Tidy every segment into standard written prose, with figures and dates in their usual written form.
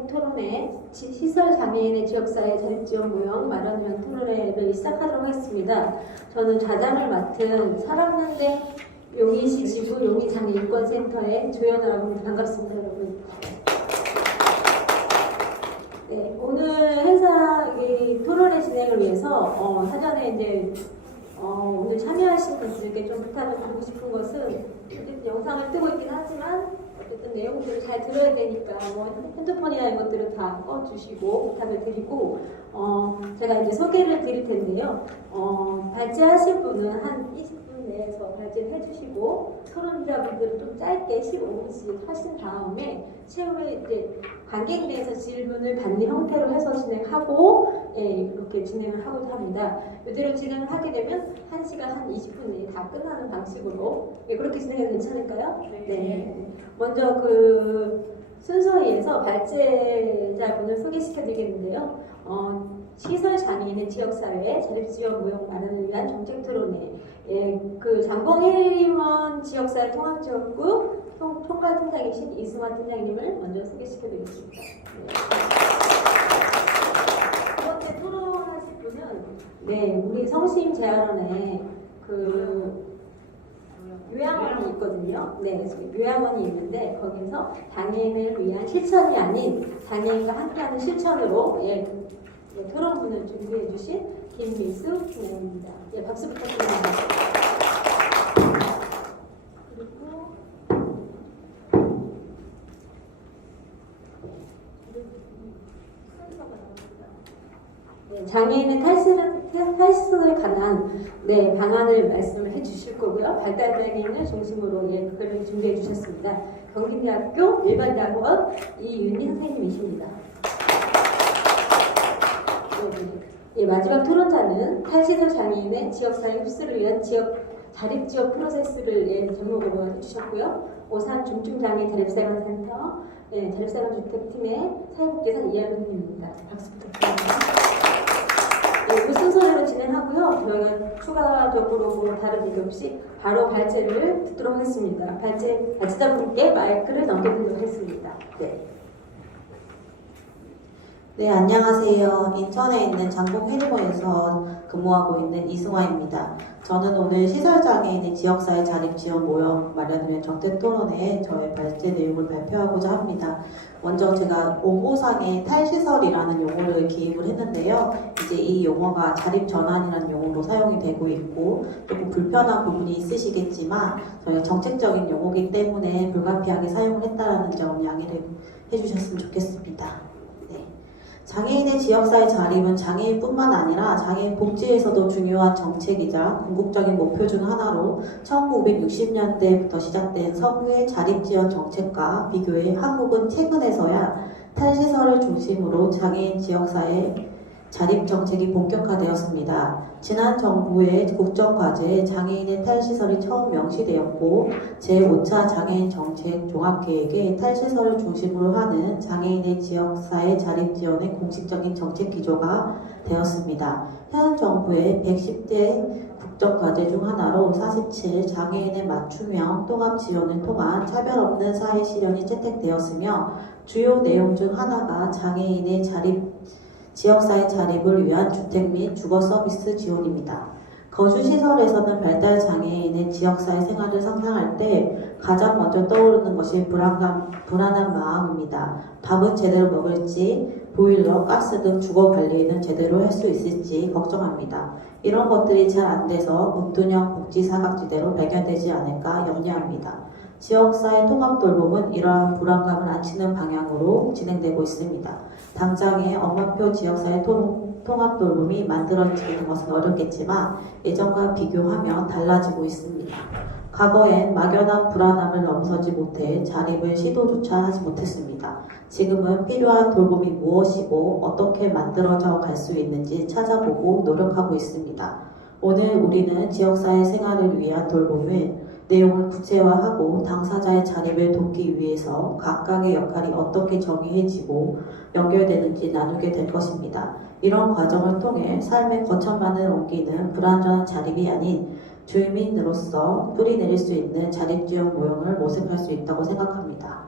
정책 토론회 시설 장애인의 지역사회 자립지원 모형 마련위원 토론회를 시작하도록 하겠습니다. 저는 좌장을 맡은 살았는데 용인시 지부 용인장애인권센터의 조연아라고 합니다. 반갑습니다, 여러분. 네, 오늘 행사 토론회 진행을 위해서 사전에 이제 오늘 참여하신 분들께 좀 부탁을 드리고 싶은 것은 영상을 뜨고 있긴 하지만 어쨌든 내용들을 잘 들어야 되니까 핸드폰이나 이런 것들은 다 꺼주시고 부탁을 드리고 제가 이제 소개를 드릴 텐데요. 발제하실 분은 한 20분 내에서 발제를 해주시고 토론자분들은 좀 짧게 15분씩 하신 다음에 최후에 이제 관객 내에서 질문을 받는 형태로 해서 진행하고 이렇게 진행을 하고자 합니다. 이대로 진행을 하게 되면 1시간 한 20분 내에 다 끝나는 방식으로 그렇게 진행해도 괜찮을까요? 네. 먼저 그 순서에 의해서 발제자분을 소개시켜 드리겠는데요. 시설 장애인의 지역사회 자립지원 모형 마련을 위한 정책 토론회 그 장봉혜림원 지역사회 통합지원구 총괄팀장이신 이승화 팀장님을 먼저 소개시켜 드리겠습니다. 두 번째 토론하실 분은 우리 성심 재활원에 그 요양원이 있거든요. 요양원이 있는데 거기서 장애인을 위한 실천이 아닌 장애인과 함께하는 실천으로 토론분을 준비해 주신 김미수 팀장입니다. 박수 부탁드립니다. 장애인의 탈시선에 관한 방안을 말씀을 해주실 거고요. 발달장애인을 중심으로 글을 준비해 주셨습니다. 경기대학교 일반대학원 이윤희 선생님이십니다. 마지막 토론자는 탈시선 장애인의 지역사회 흡수를 위한 자립지원 프로세스를 제목으로 해주셨고요. 오산 중증장애인 자립생활센터 자립생활주택팀의 사회복지사 이하근님입니다. 박수 부탁드립니다. 그 순서대로 진행하고요. 저희가 추가적으로 다른 얘기 없이 바로 발제를 듣도록 하겠습니다. 발제자분께 마이크를 넘겨드리도록 하겠습니다. 네, 안녕하세요. 인천에 있는 장봉혜림원에서 근무하고 있는 이승화입니다. 저는 오늘 시설장애인의 지역사회 자립지원 모형 마련을 위한 정책 토론회에 저의 발제 내용을 발표하고자 합니다. 먼저 제가 온보상의 탈시설이라는 용어를 기입을 했는데요. 이제 이 용어가 자립전환이라는 용어로 사용이 되고 있고 조금 불편한 부분이 있으시겠지만 저희가 정책적인 용어이기 때문에 불가피하게 사용을 했다는 점 양해를 해주셨으면 좋겠습니다. 장애인의 지역사회 자립은 장애인뿐만 아니라 장애인 복지에서도 중요한 정책이자 궁극적인 목표 중 하나로 1960년대부터 시작된 서구의 자립지원 정책과 비교해 한국은 최근에서야 탈시설을 중심으로 장애인 지역사회 자립 정책이 본격화되었습니다. 지난 정부의 국정과제에 장애인의 탈시설이 처음 명시되었고 제5차 장애인 정책 종합계획에 탈시설을 중심으로 하는 장애인의 지역사회 자립지원의 공식적인 정책 기조가 되었습니다. 현 정부의 110대 국정과제 중 하나로 47 장애인의 맞춤형 통합 지원을 통한 차별 없는 사회 실현이 채택되었으며 주요 내용 중 하나가 장애인의 지역사회 자립을 위한 주택 및 주거 서비스 지원입니다. 거주시설에서는 발달장애인의 지역사회 생활을 상상할 때 가장 먼저 떠오르는 것이 불안한 마음입니다. 밥은 제대로 먹을지, 보일러, 가스 등 주거 관리는 제대로 할 수 있을지 걱정합니다. 이런 것들이 잘 안 돼서 문둔형 복지 사각지대로 발견되지 않을까 염려합니다. 지역사회 통합돌봄은 이러한 불안감을 안치는 방향으로 진행되고 있습니다. 당장의 엄마표 지역사회 통합돌봄이 만들어지는 것은 어렵겠지만 예전과 비교하면 달라지고 있습니다. 과거엔 막연한 불안함을 넘어서지 못해 자립을 시도조차 하지 못했습니다. 지금은 필요한 돌봄이 무엇이고 어떻게 만들어져 갈 수 있는지 찾아보고 노력하고 있습니다. 오늘 우리는 지역사회 생활을 위한 돌봄을 내용을 구체화하고 당사자의 자립을 돕기 위해서 각각의 역할이 어떻게 정의해지고 연결되는지 나누게 될 것입니다. 이런 과정을 통해 삶의 거점만을 옮기는 불완전한 자립이 아닌 주민으로서 뿌리내릴 수 있는 자립지원 모형을 모색할 수 있다고 생각합니다.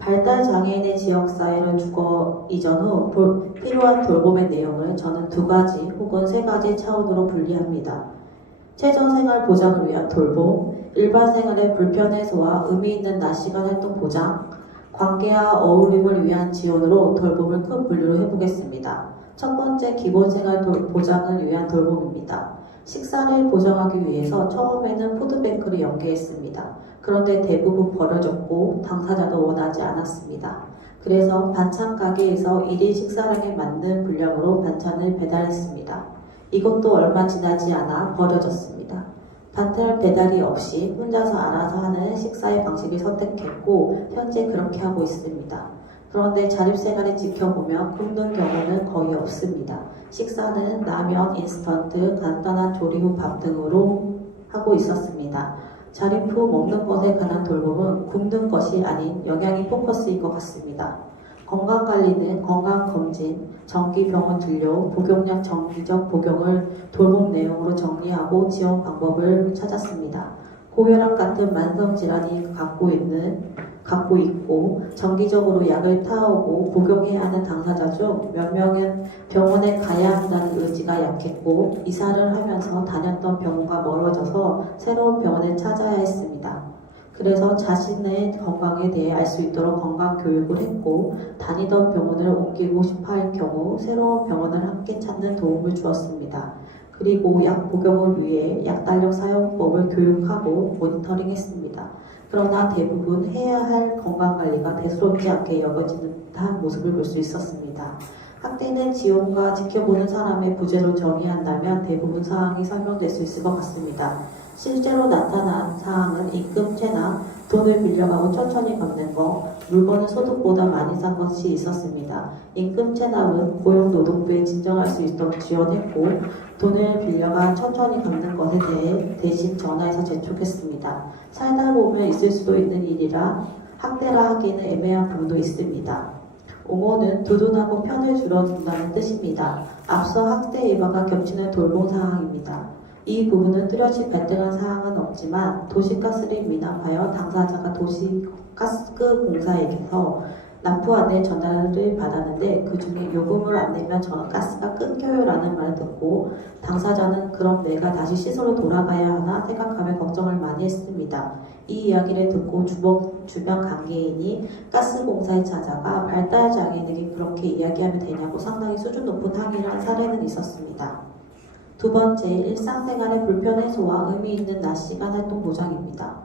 발달 장애인의 지역사회를 주거 이전 후 필요한 돌봄의 내용을 저는 두 가지 혹은 세 가지 차원으로 분리합니다. 최저생활 보장을 위한 돌봄, 일반 생활의 불편 해소와 의미 있는 낮 시간 활동 보장, 관계와 어울림을 위한 지원으로 돌봄을 큰 분류로 해보겠습니다. 첫 번째, 기본생활 보장을 위한 돌봄입니다. 식사를 보장하기 위해서 처음에는 푸드뱅크를 연계했습니다. 그런데 대부분 버려졌고 당사자도 원하지 않았습니다. 그래서 반찬 가게에서 1인 식사량에 맞는 분량으로 반찬을 배달했습니다. 이것도 얼마 지나지 않아 버려졌습니다. 반찬 배달이 없이 혼자서 알아서 하는 식사의 방식을 선택했고 현재 그렇게 하고 있습니다. 그런데 자립생활을 지켜보면 굶는 경우는 거의 없습니다. 식사는 라면, 인스턴트, 간단한 조리 후 밥 등으로 하고 있었습니다. 자립 후 먹는 것에 관한 돌봄은 굶는 것이 아닌 영양이 포커스인 것 같습니다. 건강관리는 건강검진, 정기병원 진료, 복용량 정기적 복용을 돌봄 내용으로 정리하고 지원 방법을 찾았습니다. 고혈압 같은 만성질환이 갖고 있고 정기적으로 약을 타오고 복용해야 하는 당사자 중 몇 명은 병원에 가야 한다는 의지가 약했고 이사를 하면서 다녔던 병원과 멀어져서 새로운 병원을 찾아야 했습니다. 그래서 자신의 건강에 대해 알 수 있도록 건강 교육을 했고 다니던 병원을 옮기고 싶어 할 경우 새로운 병원을 함께 찾는 도움을 주었습니다. 그리고 약 복용을 위해 약달력 사용법을 교육하고 모니터링했습니다. 그러나 대부분 해야 할 건강관리가 대수롭지 않게 여겨지는 듯한 모습을 볼 수 있었습니다. 학대는 지원과 지켜보는 사람의 부재로 정의한다면 대부분 사항이 설명될 수 있을 것 같습니다. 실제로 나타난 사항은 임금체나 돈을 빌려가고 천천히 갚는 것, 물건을 소득보다 많이 산 것이 있었습니다. 임금체납은 고용노동부에 진정할 수 있도록 지원했고 돈을 빌려가 천천히 갚는 것에 대해 대신 전화해서 재촉했습니다. 살다 보면 있을 수도 있는 일이라 학대라 하기는 애매한 부분도 있습니다. 옹호는 두둔하고 편을 줄여준다는 뜻입니다. 앞서 학대 일과가 겹치는 돌봄 상황입니다. 이 부분은 뚜렷이 발등한 사항은 없지만 도시가스를 미납하여 당사자가 도시가스공사에게서 납부 안내 전화를 받았는데 그 중에 요금을 안 내면 저는 가스가 끊겨요라는 말을 듣고 당사자는 그럼 내가 다시 시설로 돌아가야 하나 생각하며 걱정을 많이 했습니다. 이 이야기를 듣고 주변 관계인이 가스공사에 찾아가 발달장애인에게 그렇게 이야기하면 되냐고 상당히 수준 높은 항의를 한 사례는 있었습니다. 두 번째, 일상생활의 불편 해소와 의미 있는 낮 시간 활동 보장입니다.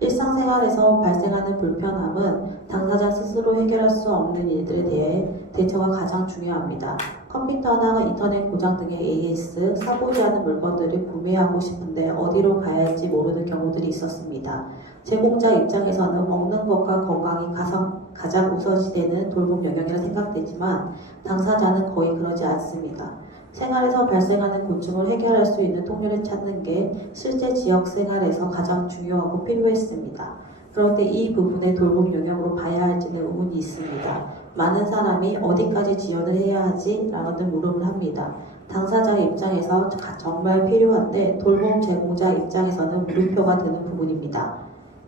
일상생활에서 발생하는 불편함은 당사자 스스로 해결할 수 없는 일들에 대해 대처가 가장 중요합니다. 컴퓨터나 인터넷 고장 등의 AS, 사보지 않은 물건들을 구매하고 싶은데 어디로 가야 할지 모르는 경우들이 있었습니다. 제공자 입장에서는 먹는 것과 건강이 가장 우선시되는 돌봄 영역이라 생각되지만 당사자는 거의 그러지 않습니다. 생활에서 발생하는 고충을 해결할 수 있는 통로를 찾는 게 실제 지역 생활에서 가장 중요하고 필요했습니다. 그런데 이 부분의 돌봄 영역으로 봐야 할지는 의문이 있습니다. 많은 사람이 어디까지 지원을 해야 하지? 라는 물음을 합니다. 당사자의 입장에서 정말 필요한데 돌봄 제공자 입장에서는 물음표가 되는 부분입니다.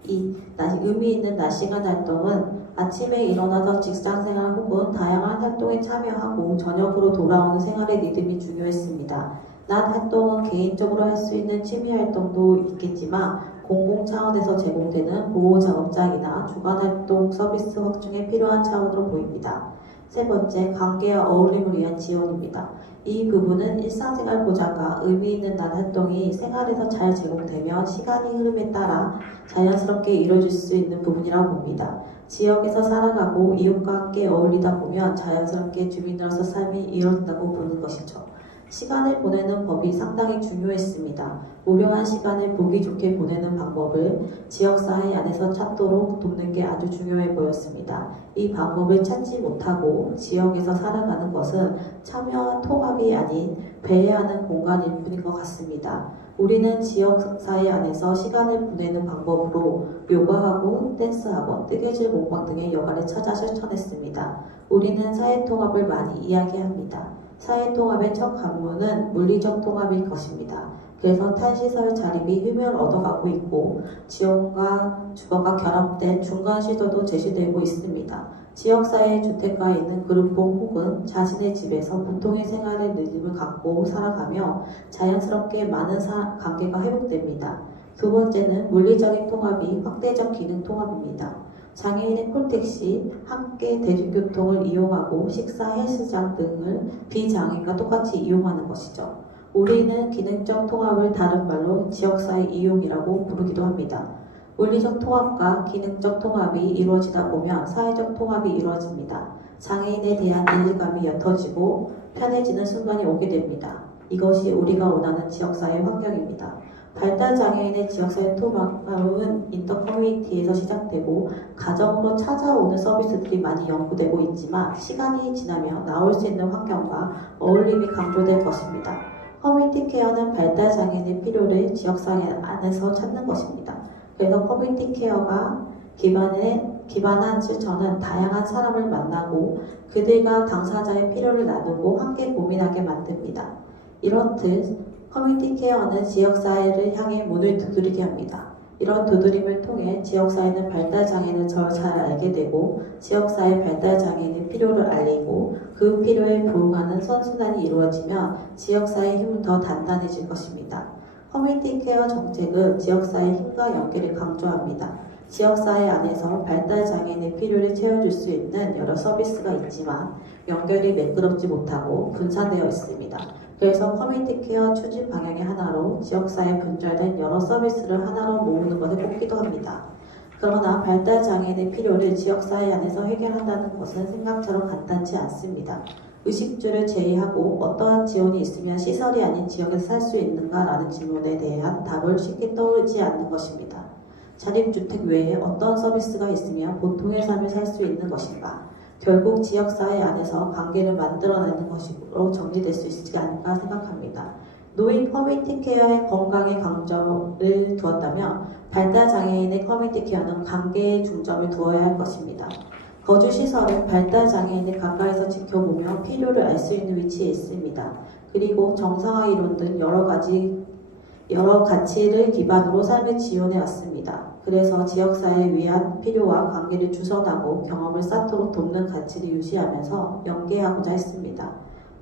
이 의미 있는 낮 시간 활동은 아침에 일어나서 직장생활 혹은 다양한 활동에 참여하고 저녁으로 돌아오는 생활의 리듬이 중요했습니다. 낮 활동은 개인적으로 할 수 있는 취미 활동도 있겠지만 공공 차원에서 제공되는 보호작업장이나 주간활동 서비스 확충에 필요한 차원으로 보입니다. 세 번째, 관계와 어울림을 위한 지원입니다. 이 부분은 일상생활 보장과 의미 있는 낮 활동이 생활에서 잘 제공되면 시간이 흐름에 따라 자연스럽게 이루어질 수 있는 부분이라고 봅니다. 지역에서 살아가고 이웃과 함께 어울리다 보면 자연스럽게 주민으로서 삶이 이루어진다고 보는 것이죠. 시간을 보내는 법이 상당히 중요했습니다. 무료한 시간을 보기 좋게 보내는 방법을 지역사회 안에서 찾도록 돕는 게 아주 중요해 보였습니다. 이 방법을 찾지 못하고 지역에서 살아가는 것은 참여와 통합이 아닌 배회하는 공간일 뿐인 것 같습니다. 우리는 지역사회 안에서 시간을 보내는 방법으로 요가학원, 댄스학원, 뜨개질 공방 등의 여가를 찾아 실천했습니다. 우리는 사회통합을 많이 이야기합니다. 사회통합의 첫 관문은 물리적 통합일 것입니다. 그래서 탈시설 자립이 힘을 얻어가고 있고 지원과 주거가 결합된 중간 시도도 제시되고 있습니다. 지역사회 주택가에 있는 그룹홈 혹은 자신의 집에서 보통의 생활의 리듬을 갖고 살아가며 자연스럽게 많은 관계가 회복됩니다. 두 번째는 물리적인 통합이 확대적 기능 통합입니다. 장애인의 콜택시, 함께 대중교통을 이용하고 식사, 헬스장 등을 비장애인과 똑같이 이용하는 것이죠. 우리는 기능적 통합을 다른 말로 지역사회 이용이라고 부르기도 합니다. 물리적 통합과 기능적 통합이 이루어지다 보면 사회적 통합이 이루어집니다. 장애인에 대한 이해감이 옅어지고 편해지는 순간이 오게 됩니다. 이것이 우리가 원하는 지역사회 환경입니다. 발달장애인의 지역사회 통합은 인터커뮤니티에서 시작되고 가정으로 찾아오는 서비스들이 많이 연구되고 있지만 시간이 지나면 나올 수 있는 환경과 어울림이 강조될 것입니다. 커뮤니티 케어는 발달장애인의 필요를 지역사회 안에서 찾는 것입니다. 그래서 커뮤니티 케어가 기반한 실천은 다양한 사람을 만나고 그들과 당사자의 필요를 나누고 함께 고민하게 만듭니다. 이렇듯 커뮤니티 케어는 지역사회를 향해 문을 두드리게 합니다. 이런 두드림을 통해 지역사회는 발달장애인을 잘 알게 되고 지역사회 발달장애인의 필요를 알리고 그 필요에 부응하는 선순환이 이루어지면 지역사회의 힘은 더 단단해질 것입니다. 커뮤니티 케어 정책은 지역사회의 힘과 연계를 강조합니다. 지역사회 안에서 발달장애인의 필요를 채워줄 수 있는 여러 서비스가 있지만 연결이 매끄럽지 못하고 분산되어 있습니다. 그래서 커뮤니티 케어 추진 방향의 하나로 지역사회에 분절된 여러 서비스를 하나로 모으는 것을 꼽기도 합니다. 그러나 발달장애인의 필요를 지역사회 안에서 해결한다는 것은 생각처럼 간단치 않습니다. 의식주를 제외하고 어떠한 지원이 있으면 시설이 아닌 지역에서 살 수 있는가라는 질문에 대한 답을 쉽게 떠오르지 않는 것입니다. 자립주택 외에 어떤 서비스가 있으면 보통의 삶을 살 수 있는 것인가? 결국 지역사회 안에서 관계를 만들어내는 것으로 정리될 수 있지 않을까 생각합니다. 노인 커뮤니티 케어의 건강에 강점을 두었다면 발달장애인의 커뮤니티 케어는 관계에 중점을 두어야 할 것입니다. 거주시설은 발달장애인을 가까이서 지켜보며 필요를 알 수 있는 위치에 있습니다. 그리고 정상화 이론 등 여러 가치를 기반으로 삶을 지원해 왔습니다. 그래서 지역사회에 위한 필요와 관계를 주선하고 경험을 쌓도록 돕는 가치를 유지하면서 연계하고자 했습니다.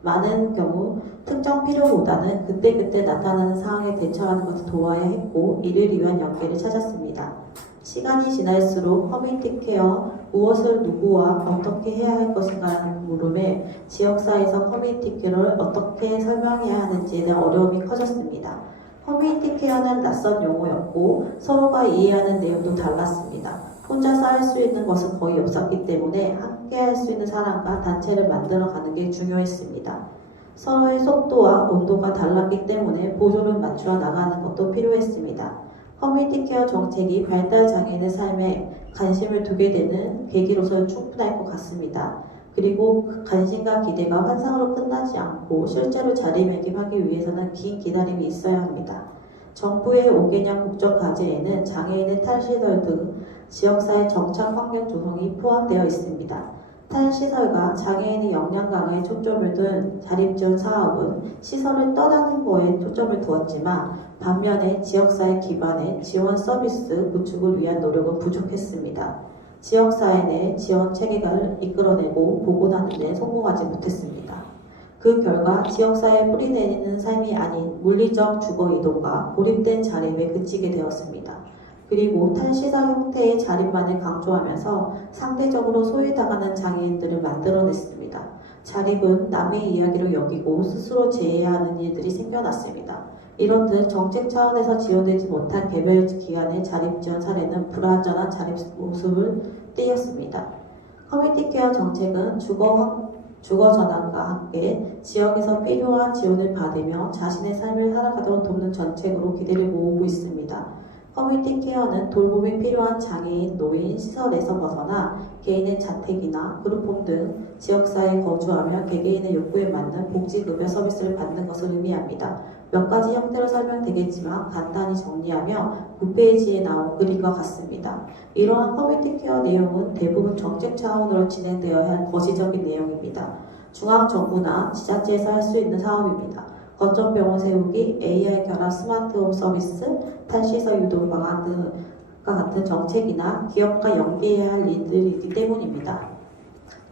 많은 경우 특정 필요보다는 그때그때 나타나는 상황에 대처하는 것을 도와야 했고 이를 위한 연계를 찾았습니다. 시간이 지날수록 커뮤니티 케어, 무엇을 누구와 어떻게 해야 할 것인가라는 물음에 지역사회에서 커뮤니티 케어를 어떻게 설명해야 하는지에 대한 어려움이 커졌습니다. 커뮤니티 케어는 낯선 용어였고 서로가 이해하는 내용도 달랐습니다. 혼자서 할 수 있는 것은 거의 없었기 때문에 함께 할 수 있는 사람과 단체를 만들어가는 게 중요했습니다. 서로의 속도와 온도가 달랐기 때문에 보조를 맞추어 나가는 것도 필요했습니다. 커뮤니티 케어 정책이 발달장애인의 삶에 관심을 두게 되는 계기로서 충분할 것 같습니다. 그리고 그 관심과 기대가 환상으로 끝나지 않고 실제로 자리매김하기 위해서는 긴 기다림이 있어야 합니다. 정부의 5개년 국정과제에는 장애인의 탈시설 등 지역사회 정착 환경 조성이 포함되어 있습니다. 탈시설과 장애인의 역량 강화에 초점을 둔 자립지원 사업은 시설을 떠나는 거에 초점을 두었지만 반면에 지역사회 기반의 지원 서비스 구축을 위한 노력은 부족했습니다. 지역사회 내 지원 체계를 이끌어내고 보고하는 데 성공하지 못했습니다. 그 결과 지역사회에 뿌리내리는 삶이 아닌 물리적 주거 이동과 고립된 자립에 그치게 되었습니다. 그리고 탈시설 형태의 자립만을 강조하면서 상대적으로 소외당하는 장애인들을 만들어냈습니다. 자립은 남의 이야기로 여기고 스스로 제해하는 일들이 생겨났습니다. 이렇듯 정책 차원에서 지원되지 못한 개별 기관의 자립 지원 사례는 불완전한 자립 모습을 띄었습니다. 커뮤니티 케어 정책은 주거 전환과 함께 지역에서 필요한 지원을 받으며 자신의 삶을 살아가도록 돕는 정책으로 기대를 모으고 있습니다. 커뮤니티 케어는 돌봄이 필요한 장애인, 노인, 시설에서 벗어나 개인의 자택이나 그룹홈 등 지역사회에 거주하며 개개인의 욕구에 맞는 복지급여 서비스를 받는 것을 의미합니다. 몇 가지 형태로 설명되겠지만 간단히 정리하며 9페이지에 나온 그림과 같습니다. 이러한 커뮤니티 케어 내용은 대부분 정책 차원으로 진행되어야 할 거시적인 내용입니다. 중앙정부나 지자체에서 할 수 있는 사업입니다. 거점 병원 세우기, AI 결합 스마트홈 서비스, 탈시설 유도 방안 등과 같은 정책이나 기업과 연계해야 할 일들이기 때문입니다.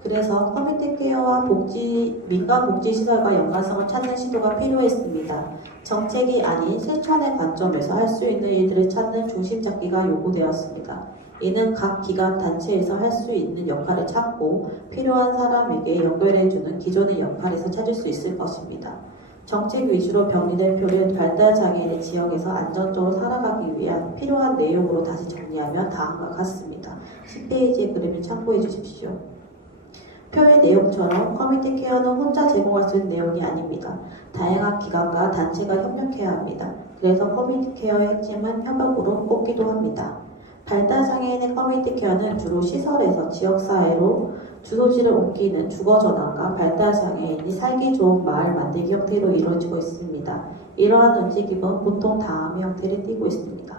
그래서 커뮤니티 케어와 민간 복지시설과 연관성을 찾는 시도가 필요했습니다. 정책이 아닌 실천의 관점에서 할 수 있는 일들을 찾는 중심 잡기가 요구되었습니다. 이는 각 기관 단체에서 할 수 있는 역할을 찾고 필요한 사람에게 연결해주는 기존의 역할에서 찾을 수 있을 것입니다. 정책 위주로 병리될 표를 발달장애인의 지역에서 안전적으로 살아가기 위한 필요한 내용으로 다시 정리하면 다음과 같습니다. 10페이지의 그림을 참고해 주십시오. 표의 내용처럼 커뮤니티 케어는 혼자 제공할 수 있는 내용이 아닙니다. 다양한 기관과 단체가 협력해야 합니다. 그래서 커뮤니티 케어의 핵심은 협업으로 꼽기도 합니다. 발달장애인의 커뮤니티 케어는 주로 시설에서 지역사회로 주소지를 옮기는 주거전환과 발달장애인이 살기 좋은 마을 만들기 형태로 이루어지고 있습니다. 이러한 움직임은 보통 다음의 형태를 띠고 있습니다.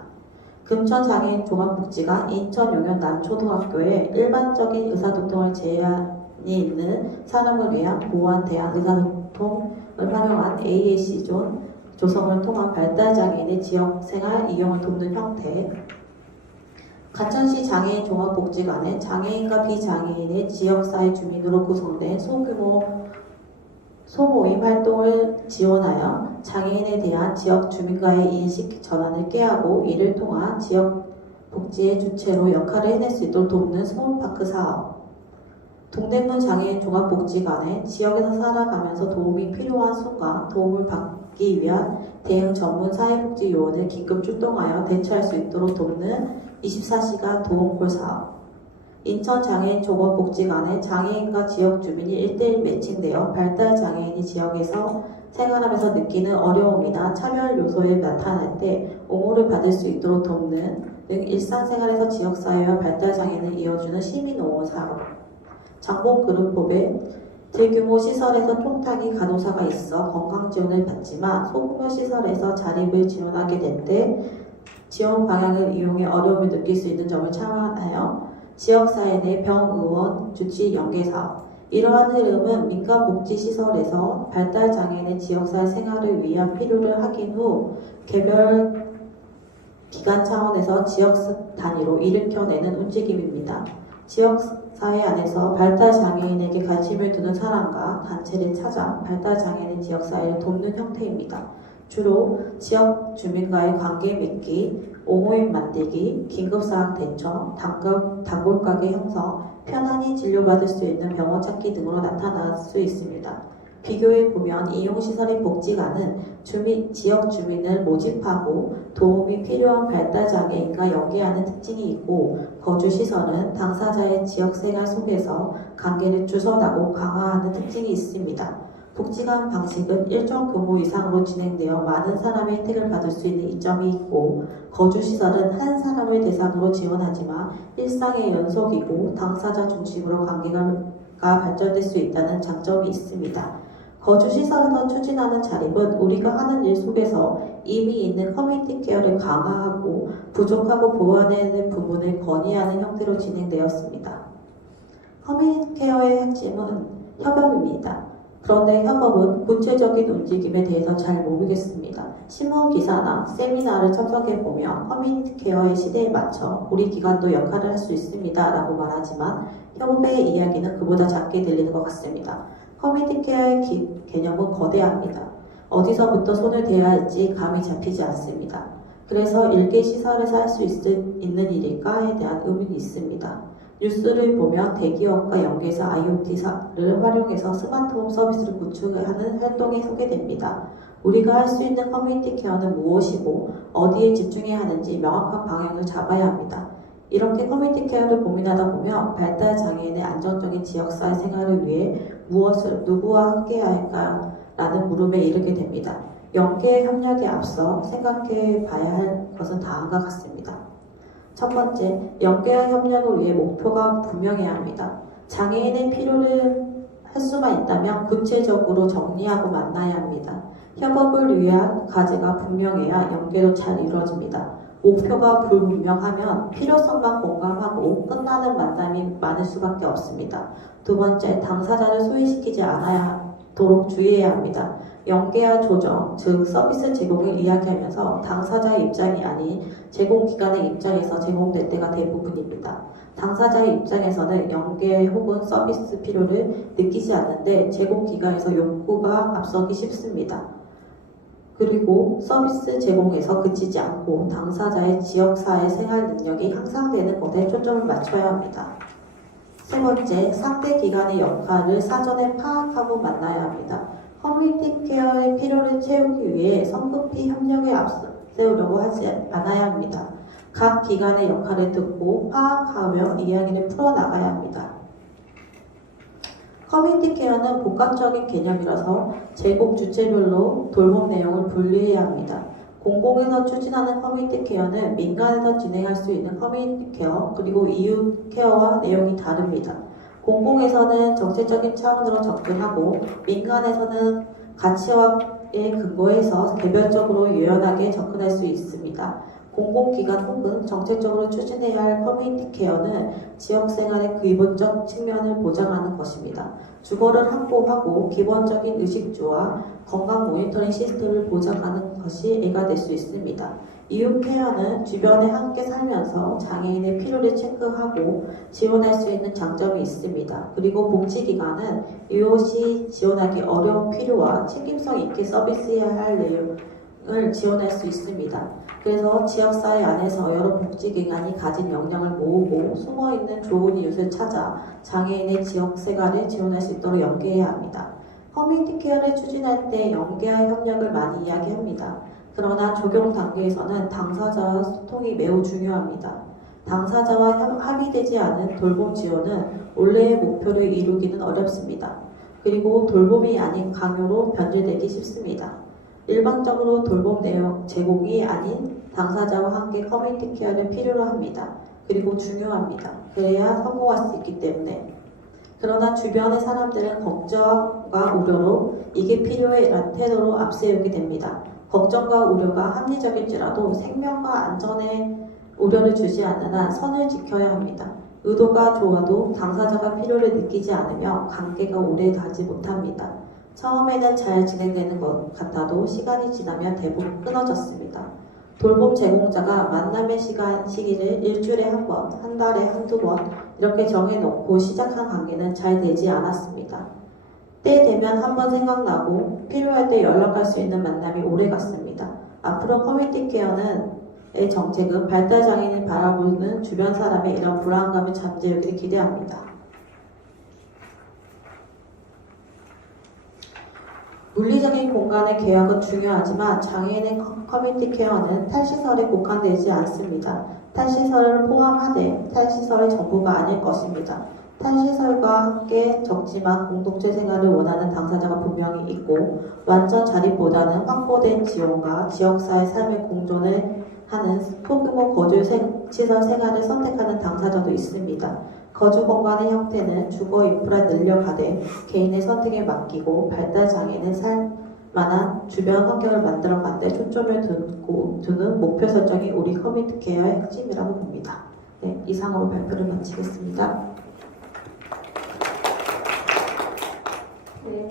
금천장애인 종합복지관 인천용현 남초등학교에 일반적인 의사소통을 제한이 있는 사람을 위한 보완 대안 의사소통을 활용한 AAC존 조성을 통한 발달장애인의 지역생활 이용을 돕는 형태, 가천시 장애인 종합복지관은 장애인과 비장애인의 지역사회 주민으로 구성된 소모임 활동을 지원하여 장애인에 대한 지역 주민과의 인식 전환을 깨하고 이를 통한 지역 복지의 주체로 역할을 해낼 수 있도록 돕는 스몰파크 사업, 동대문 장애인 종합복지관은 지역에서 살아가면서 도움이 필요한 순간 도움을 받기 위한 대응 전문 사회복지 요원을 긴급 출동하여 대처할 수 있도록 돕는 24시간 도움콜 사업, 인천 장애인 종합복지관은 장애인과 지역 주민이 1대1 매칭되어 발달장애인이 지역에서 생활하면서 느끼는 어려움이나 차별 요소에 나타날 때 옹호를 받을 수 있도록 돕는 등 일상생활에서 지역사회와 발달장애인을 이어주는 시민옹호 사업, 장봉그룹법에 대규모 시설에서 총탄이 간호사가 있어 건강지원을 받지만 소규모 시설에서 자립을 지원하게 될 때 지원 방향을 이용해 어려움을 느낄 수 있는 점을 참아하여 지역사회 내 병의원 주치 연계사업. 이러한 흐름은 민간복지시설에서 발달장애인의 지역사회 생활을 위한 필요를 확인 후 개별 기관 차원에서 지역 단위로 일으켜내는 움직임입니다. 지역사회 안에서 발달장애인에게 관심을 두는 사람과 단체를 찾아 발달장애인 지역사회를 돕는 형태입니다. 주로 지역 주민과의 관계 맺기, 옹호인 만들기, 긴급사항 대처, 단골가게 형성, 편안히 진료받을 수 있는 병원 찾기 등으로 나타날 수 있습니다. 비교해 보면 이용시설의 복지관은 지역 주민을 모집하고 도움이 필요한 발달장애인과 연계하는 특징이 있고 거주시설은 당사자의 지역생활 속에서 관계를 주선하고 강화하는 특징이 있습니다. 복지관 방식은 일정 규모 이상으로 진행되어 많은 사람의 혜택을 받을 수 있는 이점이 있고 거주시설은 한 사람을 대상으로 지원하지만 일상의 연속이고 당사자 중심으로 관계가 발전될 수 있다는 장점이 있습니다. 거주시설에서 추진하는 자립은 우리가 하는 일 속에서 이미 있는 커뮤니티 케어를 강화하고 부족하고 보완해야 할 부분을 건의하는 형태로 진행되었습니다. 커뮤니티 케어의 핵심은 협업입니다. 그런데 협업은 구체적인 움직임에 대해서 잘 모르겠습니다. 신문기사나 세미나를 참석해보면 커뮤니티 케어의 시대에 맞춰 우리 기관도 역할을 할 수 있습니다 라고 말하지만 협업의 이야기는 그보다 작게 들리는 것 같습니다. 커뮤니티 케어의 개념은 거대합니다. 어디서부터 손을 대야 할지 감이 잡히지 않습니다. 그래서 일개 시설에서 할 수 있는 일일까에 대한 의문이 있습니다. 뉴스를 보면 대기업과 연계해서 IoT를 활용해서 스마트홈 서비스를 구축하는 활동이 소개됩니다. 우리가 할 수 있는 커뮤니티 케어는 무엇이고 어디에 집중해야 하는지 명확한 방향을 잡아야 합니다. 이렇게 커뮤니티 케어를 고민하다 보면 발달장애인의 안정적인 지역사회 생활을 위해 누구와 함께 할까? 라는 물음에 이르게 됩니다. 연계 협력에 앞서 생각해 봐야 할 것은 다음과 같습니다. 첫 번째, 연계와 협력을 위해 목표가 분명해야 합니다. 장애인의 필요를 할 수만 있다면 구체적으로 정리하고 만나야 합니다. 협업을 위한 과제가 분명해야 연계도 잘 이루어집니다. 목표가 불분명하면 필요성만 공감하고 끝나는 만남이 많을 수밖에 없습니다. 두 번째, 당사자를 소외시키지 않아야 하도록 주의해야 합니다. 연계와 조정, 즉 서비스 제공을 이야기하면서 당사자의 입장이 아닌 제공기관의 입장에서 제공될 때가 대부분입니다. 당사자의 입장에서는 연계 혹은 서비스 필요를 느끼지 않는데 제공기관에서 욕구가 앞서기 쉽습니다. 그리고 서비스 제공에서 그치지 않고 당사자의 지역사회 생활 능력이 향상되는 것에 초점을 맞춰야 합니다. 세 번째, 상대 기관의 역할을 사전에 파악하고 만나야 합니다. 커뮤니티 케어의 필요를 채우기 위해 성급히 협력에 앞세우려고 하지 않아야 합니다. 각 기관의 역할을 듣고 파악하며 이야기를 풀어나가야 합니다. 커뮤니티 케어는 복합적인 개념이라서 제공 주체별로 돌봄 내용을 분리해야 합니다. 공공에서 추진하는 커뮤니티 케어는 민간에서 진행할 수 있는 커뮤니티 케어 그리고 이웃 케어와 내용이 다릅니다. 공공에서는 정책적인 차원으로 접근하고 민간에서는 가치화에 근거해서 개별적으로 유연하게 접근할 수 있습니다. 공공기관 혹은 정책적으로 추진해야 할 커뮤니티 케어는 지역생활의 기본적 측면을 보장하는 것입니다. 주거를 확보하고 기본적인 의식주와 건강 모니터링 시스템을 보장하는 것이 애가 될 수 있습니다. 이웃 케어는 주변에 함께 살면서 장애인의 필요를 체크하고 지원할 수 있는 장점이 있습니다. 그리고 복지기관은 이웃이 지원하기 어려운 필요와 책임성 있게 서비스해야 할 내용을 지원할 수 있습니다. 그래서 지역사회 안에서 여러 복지기관이 가진 역량을 모으고 숨어있는 좋은 이웃을 찾아 장애인의 지역생활을 지원할 수 있도록 연계해야 합니다. 커뮤니티 케어를 추진할 때 연계와 협력을 많이 이야기합니다. 그러나 적용 단계에서는 당사자와 소통이 매우 중요합니다. 당사자와 합의되지 않은 돌봄 지원은 원래의 목표를 이루기는 어렵습니다. 그리고 돌봄이 아닌 강요로 변질되기 쉽습니다. 일반적으로 돌봄 내용 제공이 아닌 당사자와 함께 커뮤니티 케어를 필요로 합니다. 그리고 중요합니다. 그래야 성공할 수 있기 때문에. 그러나 주변의 사람들은 걱정과 우려로 이게 필요해라는 태도로 앞세우게 됩니다. 걱정과 우려가 합리적일지라도 생명과 안전에 우려를 주지 않는 한 선을 지켜야 합니다. 의도가 좋아도 당사자가 필요를 느끼지 않으며 관계가 오래 가지 못합니다. 처음에는 잘 진행되는 것 같아도 시간이 지나면 대부분 끊어졌습니다. 돌봄 제공자가 만남의 시기를 일주일에 한 번, 한 달에 한두 번 이렇게 정해놓고 시작한 관계는 잘 되지 않았습니다. 때 되면 한 번 생각나고 필요할 때 연락할 수 있는 만남이 오래 갔습니다. 앞으로 커뮤니티 케어의 정책은 발달장애인을 바라보는 주변 사람의 이런 불안감을 잠재우기를 기대합니다. 물리적인 공간의 계약은 중요하지만 장애인의 커뮤니티 케어는 탈시설에 국한되지 않습니다. 탈시설을 포함하되 탈시설의 전부가 아닐 것입니다. 탈시설과 함께 적지만 공동체 생활을 원하는 당사자가 분명히 있고 완전 자립보다는 확보된 지원과 지역사회 삶의 공존을 하는 소규모 거주 시설 생활을 선택하는 당사자도 있습니다. 거주 공간의 형태는 주거 인프라 늘려가되 개인의 선택에 맡기고 발달장애는 살 만한 주변 환경을 만들어가는 데 초점을 두는 목표 설정이 우리 커뮤니티 케어의 핵심이라고 봅니다. 네, 이상으로 발표를 마치겠습니다. 네,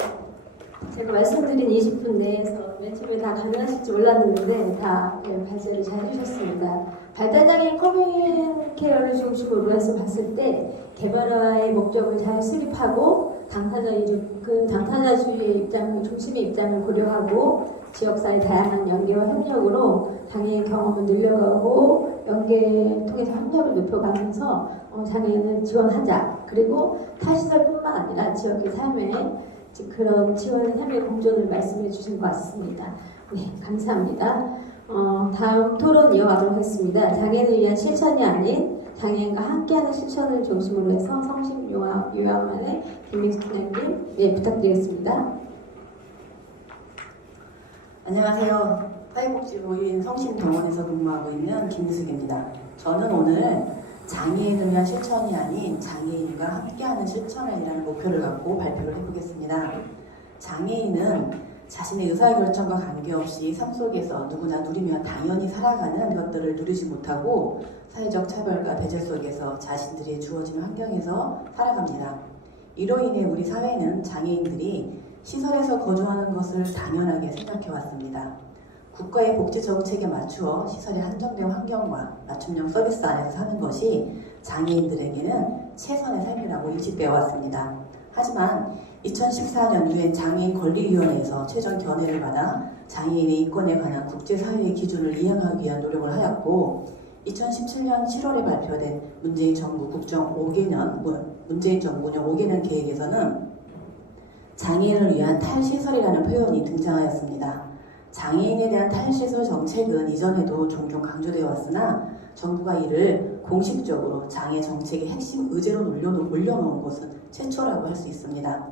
제가 말씀드린 20분 내에서 맨 처음에 다 가능하실지 몰랐는데 다 발제를 잘 해주셨습니다. 발달장애인 커뮤니티 케어를 중심으로 해서 봤을 때 개발화의 목적을 잘 수립하고 당사자주의의 입장을 중심의 입장을 고려하고 지역사회 다양한 연계와 협력으로 장애인 경험을 늘려가고 연계를 통해서 협력을 높여가면서 장애인을 지원하자. 그리고 탈시설뿐만 아니라 지역의 삶에 그런 지원 삶의 공존을 말씀해 주신 것 같습니다. 네, 감사합니다. 다음 토론 이어가도록 하겠습니다. 장애인을 위한 실천이 아닌 장애인과 함께하는 실천을 중심으로 해서 성심요양원의 김민수 팀장님, 네, 부탁드리겠습니다. 안녕하세요. 사회복지부인 성심병원에서 근무하고 있는 김미숙입니다. 저는 오늘 장애인을 위한 실천이 아닌 장애인과 함께하는 실천이라는 목표를 갖고 발표를 해보겠습니다. 장애인은 자신의 의사결정과 관계없이 삶 속에서 누구나 누리며 당연히 살아가는 것들을 누리지 못하고 사회적 차별과 배제 속에서 자신들이 주어진 환경에서 살아갑니다. 이로 인해 우리 사회는 장애인들이 시설에서 거주하는 것을 당연하게 생각해 왔습니다. 국가의 복지 정책에 맞추어 시설의 한정된 환경과 맞춤형 서비스 안에서 사는 것이 장애인들에게는 최선의 삶이라고 인식되어 왔습니다. 하지만 2014년 유엔 장애인 권리위원회에서 최종 견해를 받아 장애인의 인권에 관한 국제사회의 기준을 이행하기 위한 노력을 하였고 2017년 7월에 발표된 문재인 정부 국정 5개년 문재인 정부년 5개년 계획에서는 장애인을 위한 탈시설이라는 표현이 등장하였습니다. 장애인에 대한 탈시설 정책은 이전에도 종종 강조되어 왔으나 정부가 이를 공식적으로 장애 정책의 핵심 의제로 올려놓은 것은 최초라고 할 수 있습니다.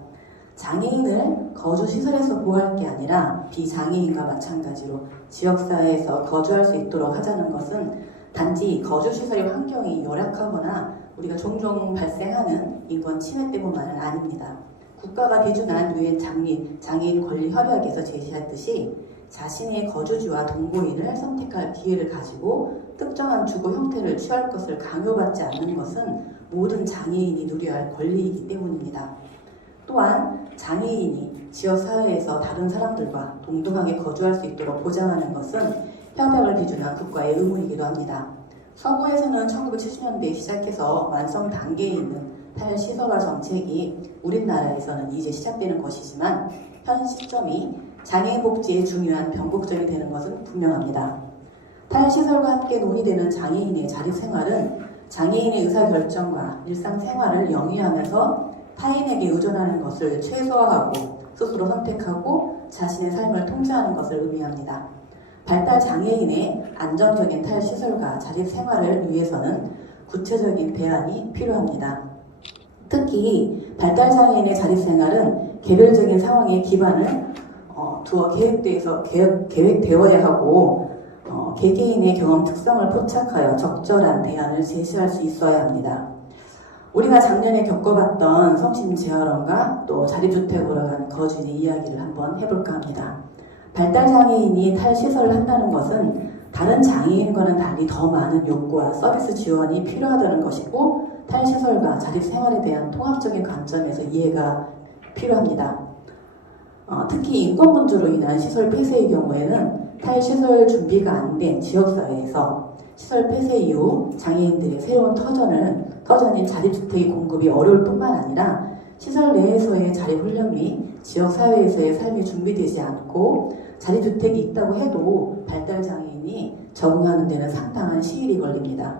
장애인을 거주시설에서 보호할 게 아니라 비장애인과 마찬가지로 지역사회에서 거주할 수 있도록 하자는 것은 단지 거주시설의 환경이 열악하거나 우리가 종종 발생하는 인권 침해 때문만은 아닙니다. 국가가 비준한 유엔 장애인 권리 협약에서 제시했듯이 자신의 거주지와 동거인을 선택할 기회를 가지고 특정한 주거 형태를 취할 것을 강요받지 않는 것은 모든 장애인이 누려야 할 권리이기 때문입니다. 또한 장애인이 지역사회에서 다른 사람들과 동등하게 거주할 수 있도록 보장하는 것은 협약을 비준한 국가의 의무이기도 합니다. 서구에서는 1970년대에 시작해서 완성 단계에 있는 탈시설화 정책이 우리나라에서는 이제 시작되는 것이지만 현 시점이 장애인 복지에 중요한 변곡점이 되는 것은 분명합니다. 탈시설과 함께 논의되는 장애인의 자립생활은 장애인의 의사결정과 일상생활을 영위하면서 타인에게 의존하는 것을 최소화하고 스스로 선택하고 자신의 삶을 통제하는 것을 의미합니다. 발달 장애인의 안정적인 탈시설과 자립생활을 위해서는 구체적인 대안이 필요합니다. 특히 발달 장애인의 자립생활은 개별적인 상황에 기반을 두어 계획되어야 하고 개개인의 경험 특성을 포착하여 적절한 대안을 제시할 수 있어야 합니다. 우리가 작년에 겪어봤던 성심 재활원과 또 자립주택으로 간 거주인의 이야기를 한번 해볼까 합니다. 발달장애인이 탈시설을 한다는 것은 다른 장애인과는 달리 더 많은 욕구와 서비스 지원이 필요하다는 것이고 탈시설과 자립생활에 대한 통합적인 관점에서 이해가 필요합니다. 특히 인권문제로 인한 시설 폐쇄의 경우에는 탈시설 준비가 안 된 지역사회에서 시설 폐쇄 이후 장애인들의 새로운 터전인 자립주택의 공급이 어려울 뿐만 아니라 시설 내에서의 자립훈련 및 지역사회에서의 삶이 준비되지 않고 자립주택이 있다고 해도 발달장애인이 적응하는 데는 상당한 시일이 걸립니다.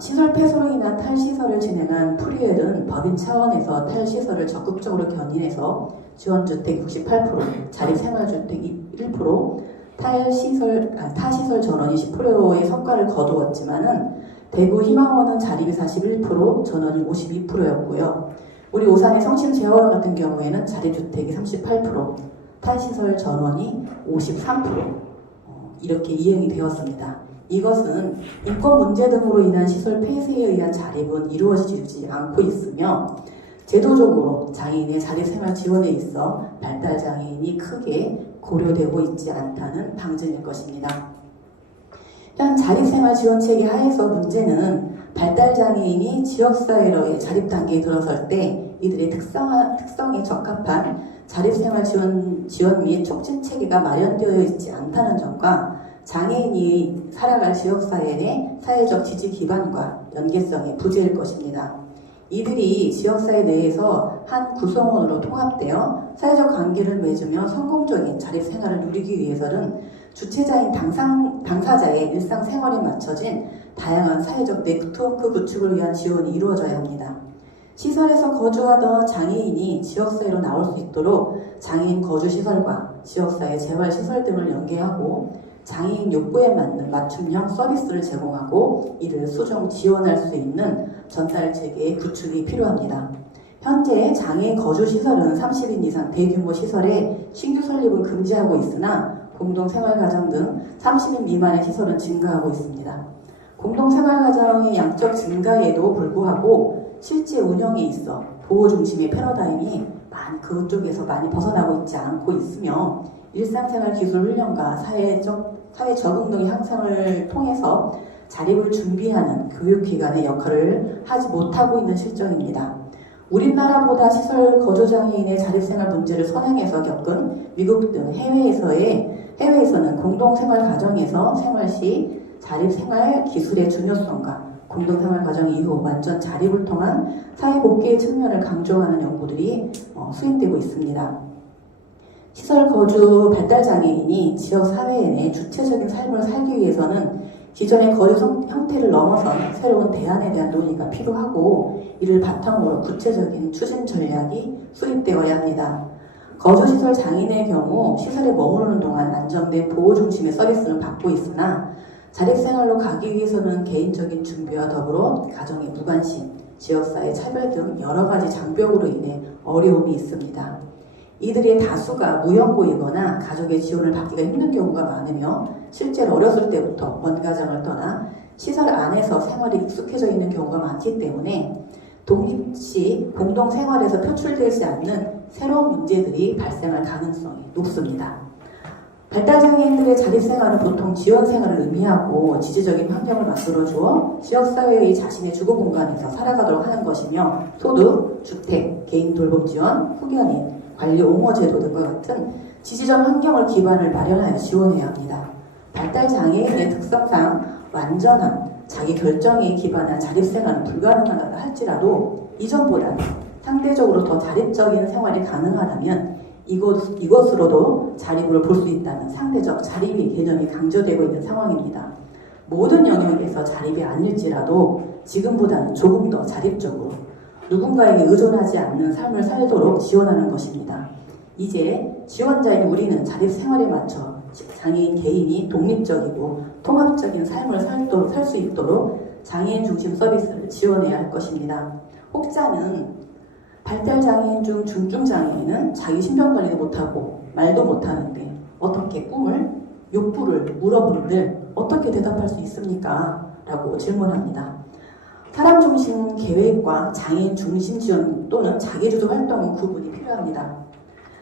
시설 폐쇄로 인한 탈시설을 진행한 프리웰은 법인 차원에서 탈시설을 적극적으로 견인해서 지원주택 68%, 자립생활주택 1%, 타시설 전원 20%의 성과를 거두었지만은 대구 희망원은 자립이 41%, 전원이 52%였고요. 우리 오산의 성심재활원 같은 경우에는 자립주택이 38%, 탈시설 전원이 53% 이렇게 이행이 되었습니다. 이것은 인권 문제 등으로 인한 시설 폐쇄에 의한 자립은 이루어지지 않고 있으며 제도적으로 장애인의 자립생활 지원에 있어 발달장애인이 크게 고려되고 있지 않다는 방증일 것입니다. 현 자립생활 지원체계 하에서 문제는 발달장애인이 지역사회로의 자립단계에 들어설 때 이들의 특성에 적합한 자립생활 지원 및 촉진체계가 마련되어 있지 않다는 점과 장애인이 살아갈 지역사회 내 사회적 지지 기반과 연계성이 부재일 것입니다. 이들이 지역사회 내에서 한 구성원으로 통합되어 사회적 관계를 맺으며 성공적인 자립생활을 누리기 위해서는 주체자인 당사자의 일상생활에 맞춰진 다양한 사회적 네트워크 구축을 위한 지원이 이루어져야 합니다. 시설에서 거주하던 장애인이 지역사회로 나올 수 있도록 장애인 거주시설과 지역사회 재활시설 등을 연계하고 장애인 욕구에 맞는 맞춤형 서비스를 제공하고 이를 수정 지원할 수 있는 전달체계의 구축이 필요합니다. 현재 장애인 거주시설은 30인 이상 대규모 시설에 신규 설립은 금지하고 있으나 공동생활가정 등 30인 미만의 시설은 증가하고 있습니다. 공동생활가정의 양적 증가에도 불구하고 실제 운영에 있어 보호 중심의 패러다임이 그쪽에서 많이 벗어나고 있지 않고 있으며 일상생활 기술 훈련과 사회 적응 등의 향상을 통해서 자립을 준비하는 교육기관의 역할을 하지 못하고 있는 실정입니다. 우리나라보다 시설 거주장애인의 자립생활 문제를 선행해서 겪은 미국 등 해외에서는 공동생활 가정에서 생활 시 자립생활 기술의 중요성과 공동생활 과정 이후 완전 자립을 통한 사회복귀의 측면을 강조하는 연구들이 수행되고 있습니다. 시설 거주 발달장애인이 지역사회 내 주체적인 삶을 살기 위해서는 기존의 거주 형태를 넘어선 새로운 대안에 대한 논의가 필요하고 이를 바탕으로 구체적인 추진 전략이 수립되어야 합니다. 거주시설 장애인의 경우 시설에 머무르는 동안 안정된 보호 중심의 서비스는 받고 있으나 자립생활로 가기 위해서는 개인적인 준비와 더불어 가정의 무관심, 지역사회 차별 등 여러 가지 장벽으로 인해 어려움이 있습니다. 이들의 다수가 무연고이거나 가족의 지원을 받기가 힘든 경우가 많으며 실제로 어렸을 때부터 원가정을 떠나 시설 안에서 생활에 익숙해져 있는 경우가 많기 때문에 독립 시 공동생활에서 표출되지 않는 새로운 문제들이 발생할 가능성이 높습니다. 발달장애인들의 자립생활은 보통 지원생활을 의미하고 지지적인 환경을 만들어주어 지역사회의 자신의 주거공간에서 살아가도록 하는 것이며 소득, 주택, 개인 돌봄 지원, 후견인, 관리 옹호 제도 등과 같은 지지적 환경을 기반을 마련하여 지원해야 합니다. 발달장애인의 특성상 완전한 자기 결정에 기반한 자립생활은 불가능하다 할지라도 이전보다는 상대적으로 더 자립적인 생활이 가능하다면 이것으로도 자립을 볼 수 있다는 상대적 자립의 개념이 강조되고 있는 상황입니다. 모든 영역에서 자립이 아닐지라도 지금보다는 조금 더 자립적으로 누군가에게 의존하지 않는 삶을 살도록 지원하는 것입니다. 이제 지원자인 우리는 자립 생활에 맞춰 장애인 개인이 독립적이고 통합적인 삶을 살 수 있도록 장애인 중심 서비스를 지원해야 할 것입니다. 혹자는 발달장애인 중 중증장애인은 자기 신변관리도 못하고 말도 못하는데 어떻게 꿈을, 욕구를 물어보는데 어떻게 대답할 수 있습니까? 라고 질문합니다. 사람 중심 계획과 장애인 중심 지원 또는 자기주도 활동은 구분이 필요합니다.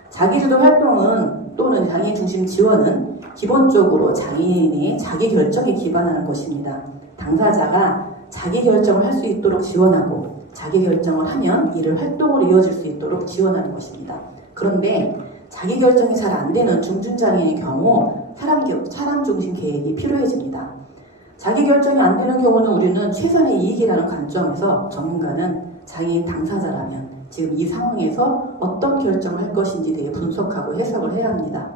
자기주도 활동은 또는 장애인 중심 지원은 기본적으로 장애인의 자기 결정에 기반하는 것입니다. 당사자가 자기 결정을 할 수 있도록 지원하고 자기 결정을 하면 이를 활동으로 이어질 수 있도록 지원하는 것입니다. 그런데 자기 결정이 잘 안 되는 중증장애인의 경우 사람 중심 계획이 필요해집니다. 자기 결정이 안 되는 경우는 우리는 최선의 이익이라는 관점에서 전문가는 장애인 당사자라면 지금 이 상황에서 어떤 결정을 할 것인지 되게 분석하고 해석을 해야 합니다.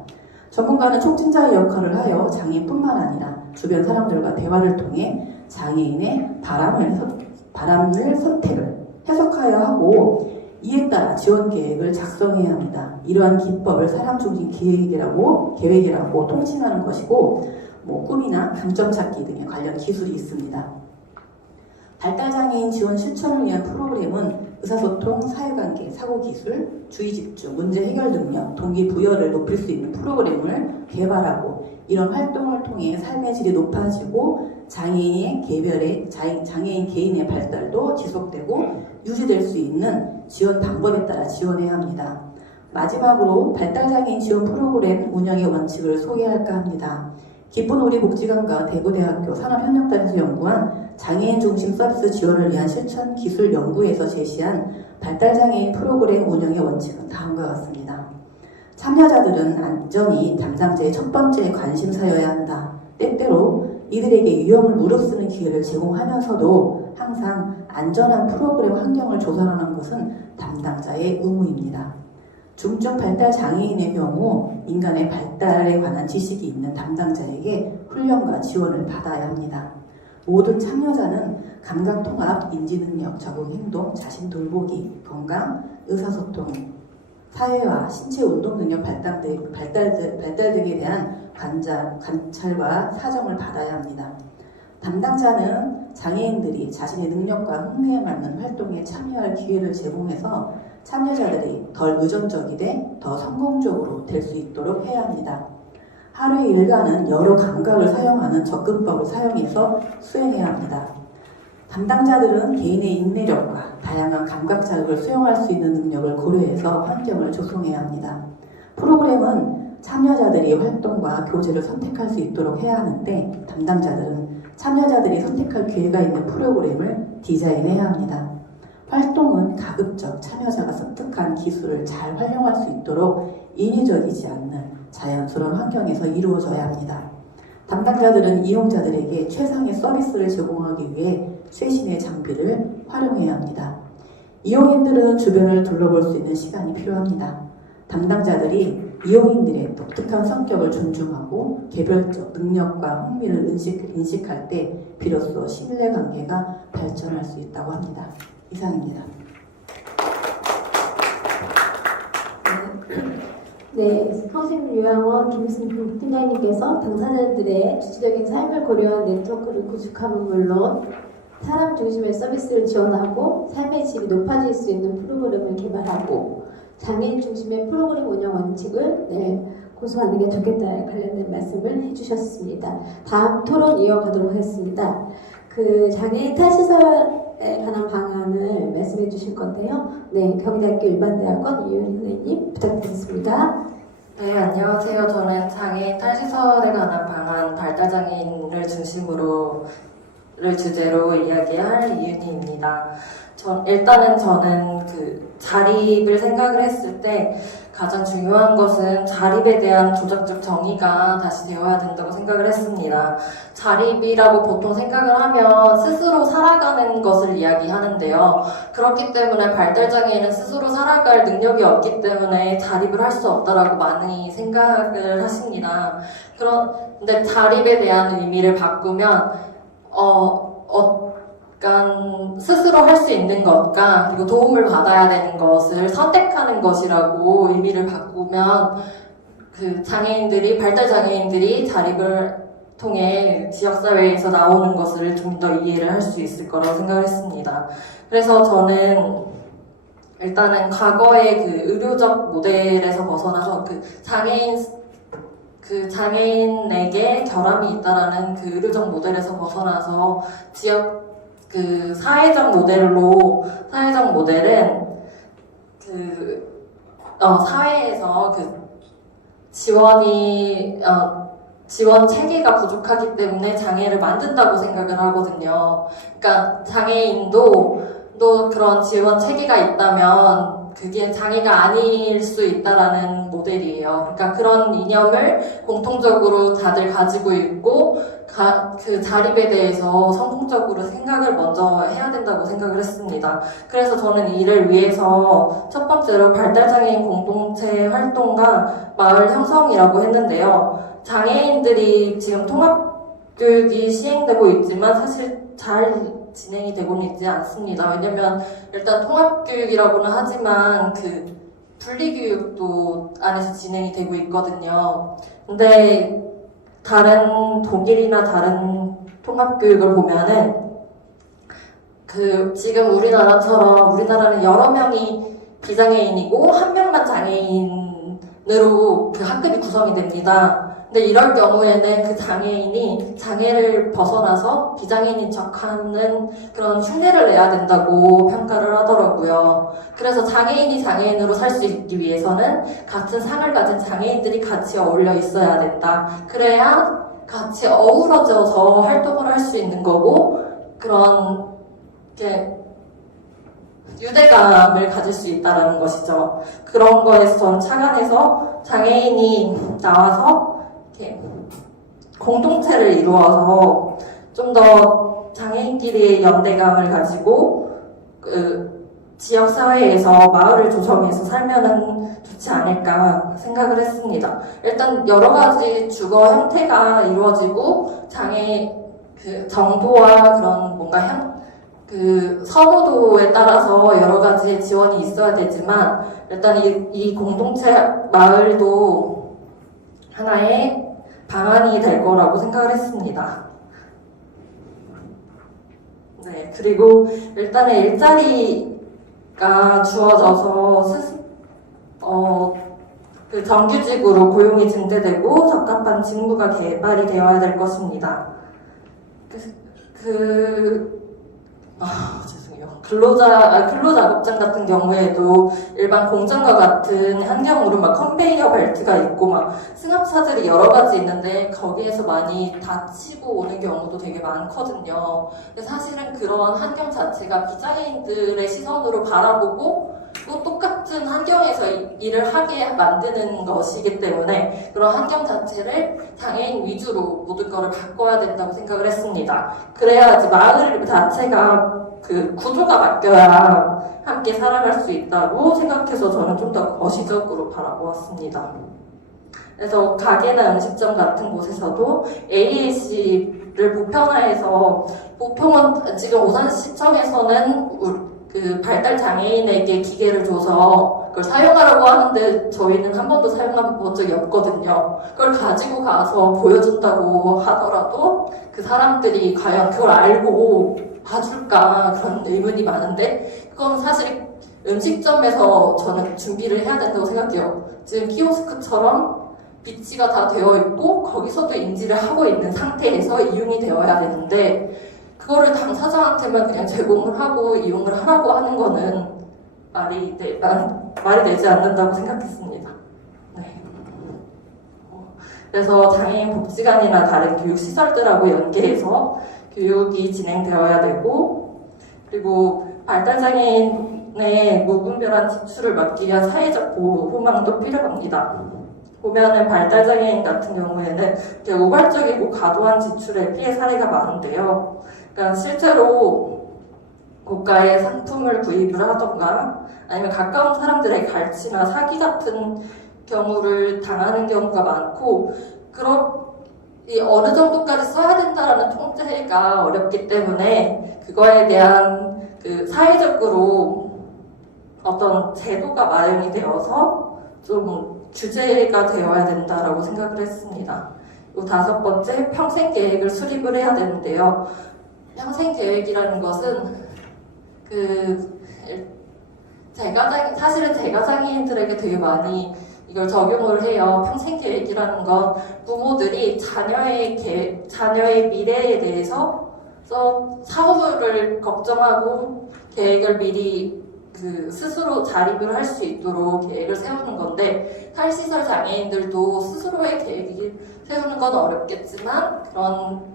전문가는 촉진자의 역할을 하여 장애인뿐만 아니라 주변 사람들과 대화를 통해 장애인의 바람을 선택을 해석하여야 하고 이에 따라 지원 계획을 작성해야 합니다. 이러한 기법을 사람 중심 계획이라고 통칭하는 것이고 꿈이나 강점 찾기 등의 관련 기술이 있습니다. 발달장애인 지원 실천을 위한 프로그램은 의사소통, 사회관계, 사고기술, 주의집중, 문제 해결 능력, 동기부여를 높일 수 있는 프로그램을 개발하고 이런 활동을 통해 삶의 질이 높아지고 장애인 개인의 발달도 지속되고 유지될 수 있는 지원 방법에 따라 지원해야 합니다. 마지막으로 발달장애인 지원 프로그램 운영의 원칙을 소개할까 합니다. 기쁜 우리 복지관과 대구대학교 산업협력단에서 연구한 장애인 중심 서비스 지원을 위한 실천 기술 연구에서 제시한 발달장애인 프로그램 운영의 원칙은 다음과 같습니다. 참여자들은 안전이 담당자의 첫 번째 관심사여야 한다. 때때로 이들에게 위험을 무릅쓰는 기회를 제공하면서도 항상 안전한 프로그램 환경을 조성하는 것은 담당자의 의무입니다. 중증 발달 장애인의 경우 인간의 발달에 관한 지식이 있는 담당자에게 훈련과 지원을 받아야 합니다. 모든 참여자는 감각 통합, 인지 능력, 적응 행동, 자신 돌보기, 건강, 의사소통, 사회화, 신체 운동 능력 발달 등에 대한 관찰과 사정을 받아야 합니다. 담당자는 장애인들이 자신의 능력과 흥미에 맞는 활동에 참여할 기회를 제공해서 참여자들이 덜 의존적이되 더 성공적으로 될 수 있도록 해야 합니다. 하루의 일과는 여러 감각을 사용하는 접근법을 사용해서 수행해야 합니다. 담당자들은 개인의 인내력과 다양한 감각 자극을 수용할 수 있는 능력을 고려해서 환경을 조성해야 합니다. 프로그램은 참여자들이 활동과 교제를 선택할 수 있도록 해야 하는데 참여자들이 선택할 기회가 있는 프로그램을 디자인해야 합니다. 활동은 가급적 참여자가 습득한 기술을 잘 활용할 수 있도록 인위적이지 않는 자연스러운 환경에서 이루어져야 합니다. 담당자들은 이용자들에게 최상의 서비스를 제공하기 위해 최신의 장비를 활용해야 합니다. 이용인들은 주변을 둘러볼 수 있는 시간이 필요합니다. 담당자들이 이용인들의 독특한 성격을 존중하고 개별적 능력과 흥미를 인식할 때 비로소 신뢰관계가 발전할 수 있다고 합니다. 이상입니다. 네, 성심요양원 김승필 팀장님께서 당사자들의 주체적인 삶을 고려한 네트워크를 구축함은 물론 사람 중심의 서비스를 지원하고 삶의 질이 높아질 수 있는 프로그램을 개발하고 장애인 중심의 프로그램 운영 원칙을 고수하는 게 좋겠다 관련된 말씀을 해주셨습니다. 다음 토론 이어가도록 하겠습니다. 그 장애인 탈시설에 관한 방안을 말씀해 주실 건데요. 네, 경희대학교 일반대학원 이효리 선생님 부탁드리겠습니다. 네, 안녕하세요. 저는 장애인 탈시설에 관한 방안, 발달장애인을 중심으로 주제로 이야기할 이윤희입니다. 일단은 저는 그 자립을 생각을 했을 때 가장 중요한 것은 자립에 대한 조작적 정의가 다시 되어야 된다고 생각을 했습니다. 자립이라고 보통 생각을 하면 스스로 살아가는 것을 이야기하는데요. 그렇기 때문에 발달장애인은 스스로 살아갈 능력이 없기 때문에 자립을 할 수 없다라고 많이 생각을 하십니다. 그런데 자립에 대한 의미를 바꾸면 약간 스스로 할 수 있는 것과 그리고 도움을 받아야 되는 것을 선택하는 것이라고 의미를 바꾸면 그 장애인들이 발달 장애인들이 자립을 통해 지역사회에서 나오는 것을 좀 더 이해를 할 수 있을 거라고 생각을 했습니다. 그래서 저는 일단은 과거의 그 의료적 모델에서 벗어나서 장애인에게 결함이 있다라는 그 의료적 모델에서 벗어나서 사회적 모델은 사회에서 지원 체계가 부족하기 때문에 장애를 만든다고 생각을 하거든요. 그러니까 장애인도 그런 지원 체계가 있다면 그게 장애가 아닐 수 있다라는 모델이에요. 그러니까 그런 이념을 공통적으로 다들 가지고 있고 그 자립에 대해서 성공적으로 생각을 먼저 해야 된다고 생각을 했습니다. 그래서 저는 이를 위해서 첫 번째로 발달장애인 공동체 활동과 마을 형성이라고 했는데요. 장애인들이 지금 통합교육이 시행되고 있지만 사실 잘 진행이 되고는 있지 않습니다. 왜냐면 일단 통합교육이라고는 하지만 그 분리교육도 안에서 진행이 되고 있거든요. 근데 다른 독일이나 다른 통합교육을 보면은 지금 우리나라는 여러 명이 비장애인이고 한 명만 장애인으로 그 학급이 구성이 됩니다. 근데 이럴 경우에는 그 장애인이 장애를 벗어나서 비장애인인 척하는 그런 흉내를 내야 된다고 평가를 하더라고요. 그래서 장애인이 장애인으로 살 수 있기 위해서는 같은 상을 가진 장애인들이 같이 어울려 있어야 된다. 그래야 같이 어우러져서 활동을 할 수 있는 거고 그런 유대감을 가질 수 있다는 것이죠. 그런 거에서 저는 착안해서 장애인이 나와서 공동체를 이루어서 좀 더 장애인끼리의 연대감을 가지고 지역사회에서 마을을 조성해서 살면은 좋지 않을까 생각을 했습니다. 일단 여러 가지 주거 형태가 이루어지고 정도와 그런 뭔가 선호도에 따라서 여러 가지의 지원이 있어야 되지만 일단 이 공동체 마을도 하나의 방안이 될 거라고 생각을 했습니다. 네, 그리고 일단은 일자리가 주어져서 정규직으로 고용이 증대되고 적합한 직무가 개발이 되어야 될 것입니다. 죄송해요. 근로작업장 같은 경우에도 일반 공장과 같은 환경으로 막 컨베이어 벨트가 있고 막 승합차들이 여러 가지 있는데 거기에서 많이 다치고 오는 경우도 되게 많거든요. 근데 사실은 그런 환경 자체가 비장애인들의 시선으로 바라보고 또 똑같은 환경에서 일을 하게 만드는 것이기 때문에 그런 환경 자체를 장애인 위주로 모든 것을 바꿔야 된다고 생각을 했습니다. 그래야지 마을 자체가 그 구조가 바뀌어야 함께 살아갈 수 있다고 생각해서 저는 좀 더 거시적으로 바라보았습니다. 그래서 가게나 음식점 같은 곳에서도 AAC를 보편화해서 보통은 지금 오산시청에서는 그 발달 장애인에게 기계를 줘서 그걸 사용하라고 하는데 저희는 한 번도 사용해본 적이 없거든요. 그걸 가지고 가서 보여준다고 하더라도 그 사람들이 과연 그걸 알고 봐줄까 그런 의문이 많은데 그건 사실 음식점에서 저는 준비를 해야 된다고 생각해요. 지금 키오스크처럼 비치가 다 되어 있고 거기서도 인지를 하고 있는 상태에서 이용이 되어야 되는데 그거를 당사자한테만 그냥 제공을 하고 이용을 하라고 하는 거는 말이 되지 않는다고 생각했습니다. 네. 그래서 장애인 복지관이나 다른 교육시설들하고 연계해서 교육이 진행되어야 되고 그리고 발달장애인의 무분별한 지출을 막기 위한 사회적 보호망도 필요합니다. 보면은 발달장애인 같은 경우에는 이렇게 우발적이고 과도한 지출에 피해 사례가 많은데요. 그러니까 실제로 고가의 상품을 구입을 하던가 아니면 가까운 사람들의 갈취나 사기 같은 경우를 당하는 경우가 많고 어느 정도까지 써야 된다라는 통제가 어렵기 때문에 그거에 대한 그 사회적으로 어떤 제도가 마련이 되어서 좀 규제가 되어야 된다라고 생각을 했습니다. 그리고 5번째, 평생 계획을 수립을 해야 되는데요. 평생 계획이라는 것은 사실은 제가 장애인들에게 되게 많이 이걸 적용을 해요. 평생 계획이라는 건 부모들이 자녀의 미래에 대해서 사후를 걱정하고 계획을 미리 스스로 자립을 할 수 있도록 계획을 세우는 건데 탈시설 장애인들도 스스로의 계획을 세우는 건 어렵겠지만 그런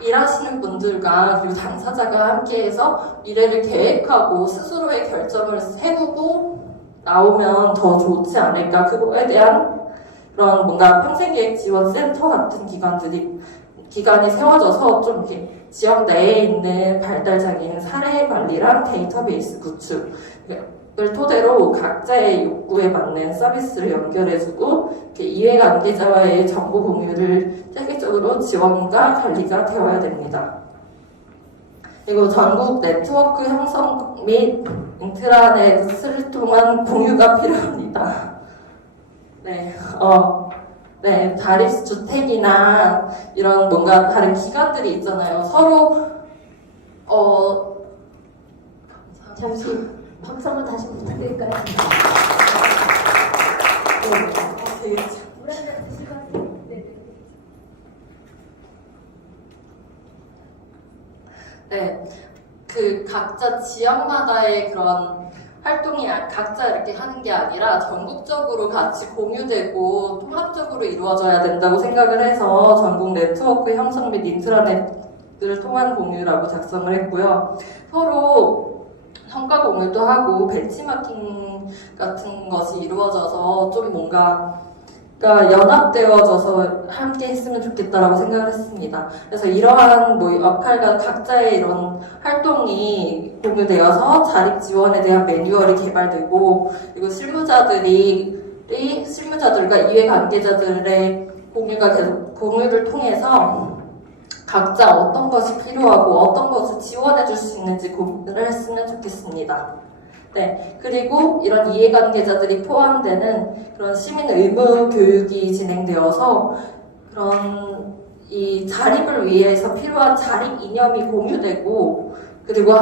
일하시는 분들과 그리고 당사자가 함께해서 미래를 계획하고 스스로의 결정을 세우고 나오면 더 좋지 않을까. 그거에 대한 그런 뭔가 평생계획 지원센터 같은 기관이 세워져서 좀 이렇게 지역 내에 있는 발달장애인 사례 관리랑 데이터베이스 구축을 토대로 각자의 욕구에 맞는 서비스를 연결해주고 이렇게 이해관계자와의 정보 공유를 체계적으로 지원과 관리가 되어야 됩니다. 그리고 전국 네트워크 형성 및 인트라넷을 통한 공유가 필요합니다. 네, 자립주택이나 이런 뭔가 다른 기관들이 있잖아요. 서로 잠시 박수 한번 다시 부탁드릴까요? 되게 물 한 잔 드시고 하세요. 네, 각자 지역마다의 그런 활동이 각자 이렇게 하는 게 아니라 전국적으로 같이 공유되고 통합적으로 이루어져야 된다고 생각을 해서 전국 네트워크 형성 및 인트라넷을 통한 공유라고 작성을 했고요. 서로 성과 공유도 하고 벤치마킹 같은 것이 이루어져서 좀 뭔가 연합되어져서 함께 했으면 좋겠다라고 생각을 했습니다. 그래서 이러한 역할과 각자의 이런 활동이 공유되어서 자립 지원에 대한 매뉴얼이 개발되고 그리고 실무자들과 이해관계자들의 공유를 통해서 각자 어떤 것이 필요하고 어떤 것을 지원해 줄 수 있는지 고민을 했으면 좋겠습니다. 네, 그리고 이런 이해관계자들이 포함되는 그런 시민 의무 교육이 진행되어서 그런 이 자립을 위해서 필요한 자립 이념이 공유되고 그리고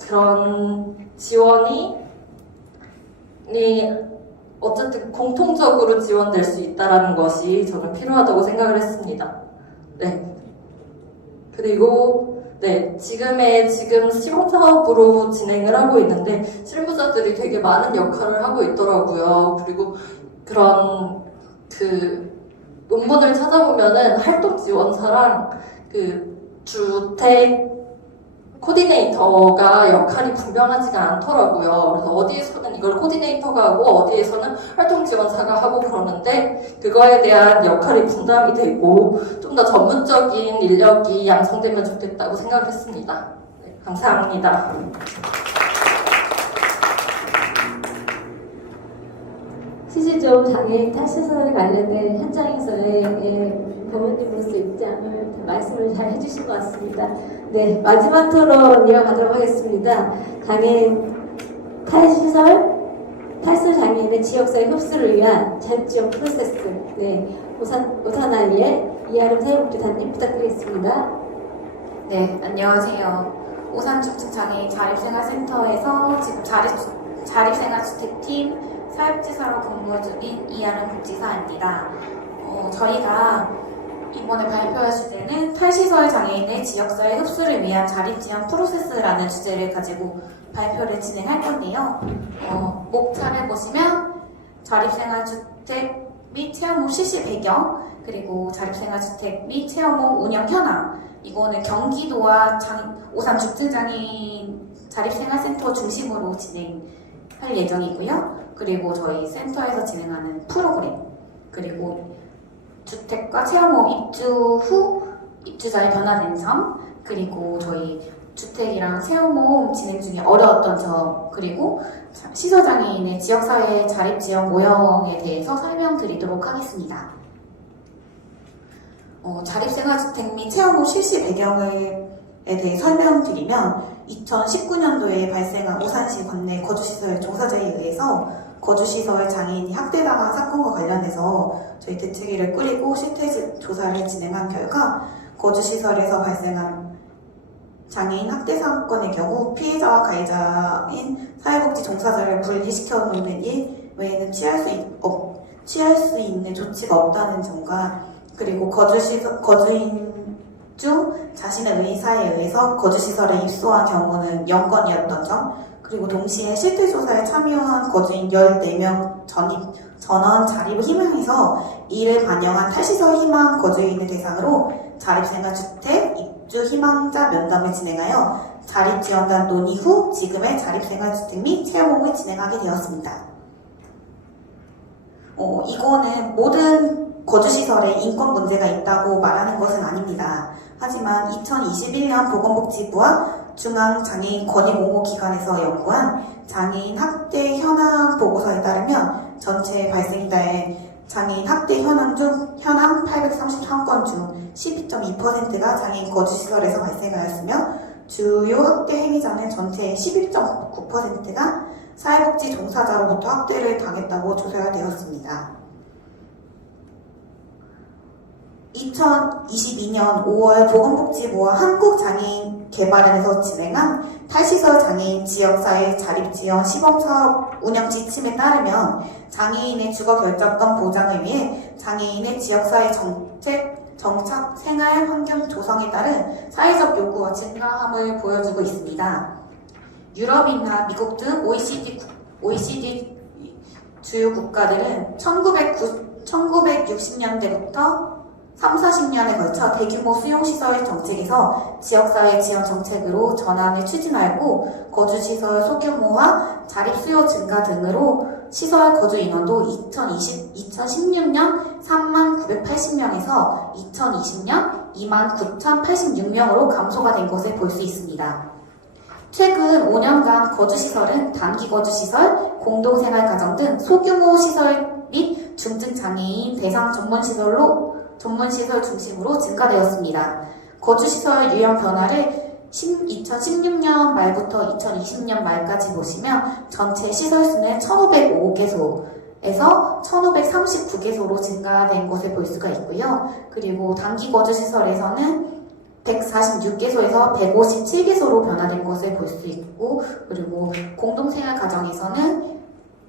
그런 지원이 어쨌든 공통적으로 지원될 수 있다는 것이 저는 필요하다고 생각을 했습니다. 네. 그리고 네, 지금 시범사업으로 진행을 하고 있는데 실무자들이 되게 많은 역할을 하고 있더라고요. 그리고 그런 논문을 찾아보면은 활동 지원사랑 주택 코디네이터가 역할이 분명하지가 않더라고요. 그래서 어디에서는 이걸 코디네이터가 하고 어디에서는 활동 지원사가 하고 그러는데 그거에 대한 역할이 분담이 되고 좀 더 전문적인 인력이 양성되면 좋겠다고 생각을 했습니다. 네, 감사합니다. 시시좀 장애인 탈시설 관련된 현장에서의 부모님으로서 입장을 말씀을 잘 해주신 것 같습니다. 네, 마지막 토론 이어가도록 하겠습니다. 장애인 탈시설 장애인의 지역사회 흡수를 위한 자립지원 프로세스, 네, 오산아이의 이아름 사회복지사님 부탁드리겠습니다. 네, 안녕하세요. 오산중증장애인 자립생활센터에서 지금 자립생활주택팀 사회복지사로 근무 중인 이아름 복지사입니다. 저희가 이번에 발표할 주제는 탈시설 장애인의 지역사회 흡수를 위한 자립지원 프로세스라는 주제를 가지고 발표를 진행할 건데요. 목차를 보시면 자립생활주택 및 체험홈 실시 배경, 그리고 자립생활주택 및 체험홈 운영 현황, 이거는 경기도와 오산 중증장애인 자립생활센터 중심으로 진행할 예정이고요. 그리고 저희 센터에서 진행하는 프로그램, 그리고 주택과 체험홈 입주 후 입주자의 변화된 점, 그리고 저희 주택이랑 체험홈 진행 중에 어려웠던 점, 그리고 시설장애인의 지역사회 자립지원 모형에 대해서 설명드리도록 하겠습니다. 자립생활주택 및 체험홈 실시 배경에 대해 설명드리면 2019년도에 발생한 오산시 관내 거주시설 종사자에 의해서 거주시설 장애인이 학대당한 사건과 관련해서 저희 대책위를 꾸리고 실태 조사를 진행한 결과 거주시설에서 발생한 장애인 학대 사건의 경우 피해자와 가해자인 사회복지 종사자를 분리시켜 놓는 일 외에는 취할 수 있는 조치가 없다는 점과, 그리고 거주인 중 자신의 의사에 의해서 거주시설에 입소한 경우는 0건이었던 점, 그리고 동시에 실태조사에 참여한 거주인 14명 전원 자립을 희망해서 이를 반영한 탈시설 희망 거주인을 대상으로 자립생활주택 입주 희망자 면담을 진행하여 자립지원단 논의 후 지금의 자립생활주택 및 체험홈을 진행하게 되었습니다. 이거는 모든 거주시설에 인권 문제가 있다고 말하는 것은 아닙니다. 하지만 2021년 보건복지부와 중앙장애인권익옹호기관에서 연구한 장애인 학대 현황 보고서에 따르면 전체 발생자의 장애인 학대 현황 833건 중 12.2%가 장애인 거주시설에서 발생하였으며 주요 학대 행위자는 전체의 11.9%가 사회복지 종사자로부터 학대를 당했다고 조사가 되었습니다. 2022년 5월 보건복지부와 한국장애인개발원에서 진행한 탈시설 장애인 지역사회 자립지원 시범사업 운영 지침에 따르면 장애인의 주거 결정권 보장을 위해 장애인의 지역사회 정착 생활 환경 조성에 따른 사회적 요구와 증가함을 보여주고 있습니다. 유럽이나 미국 등 OECD 주요 국가들은 1960년대부터 30-40년에 걸쳐 대규모 수용시설 정책에서 지역사회 지원 정책으로 전환을 추진하고 거주시설 소규모화, 자립수요 증가 등으로 시설 거주 인원도 2016년 39,980명에서 2020년 29,086명으로 감소가 된 것을 볼 수 있습니다. 최근 5년간 거주시설은 단기거주시설, 공동생활가정 등 소규모 시설 및 중증장애인 대상 전문시설 중심으로 증가되었습니다. 거주시설 유형 변화를 2016년 말부터 2020년 말까지 보시면 전체 시설수는 1,505개소에서 1,539개소로 증가된 것을 볼 수가 있고요. 그리고 단기거주시설에서는 146개소에서 157개소로 변화된 것을 볼 수 있고, 그리고 공동생활가정에서는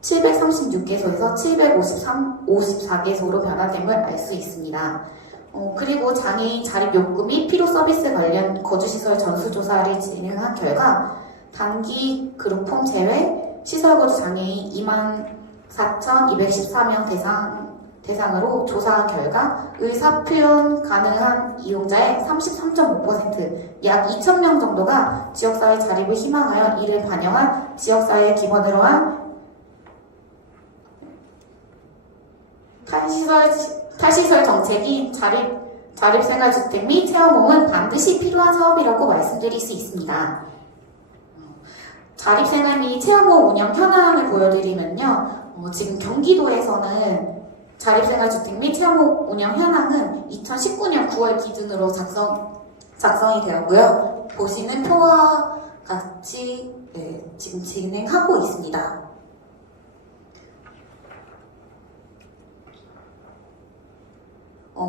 736개소에서 754개소로 변화됨을 알 수 있습니다. 그리고 장애인 자립 욕구 및 필요 서비스 관련 거주시설 전수조사를 진행한 결과 단기 그룹홈 제외 시설 거주 장애인 24,214명 대상으로 조사한 결과 의사 표현 가능한 이용자의 33.5%, 약 2,000명 정도가 지역사회 자립을 희망하여 이를 반영한 지역사회를 기본으로 한 탈시설 정책인 자립생활주택 및 체험홈은 반드시 필요한 사업이라고 말씀드릴 수 있습니다. 자립생활 및 체험홈 운영 현황을 보여드리면요. 지금 경기도에서는 자립생활주택 및 체험홈 운영 현황은 2019년 9월 기준으로 작성이 되었고요. 보시는 표와 같이 지금 진행하고 있습니다.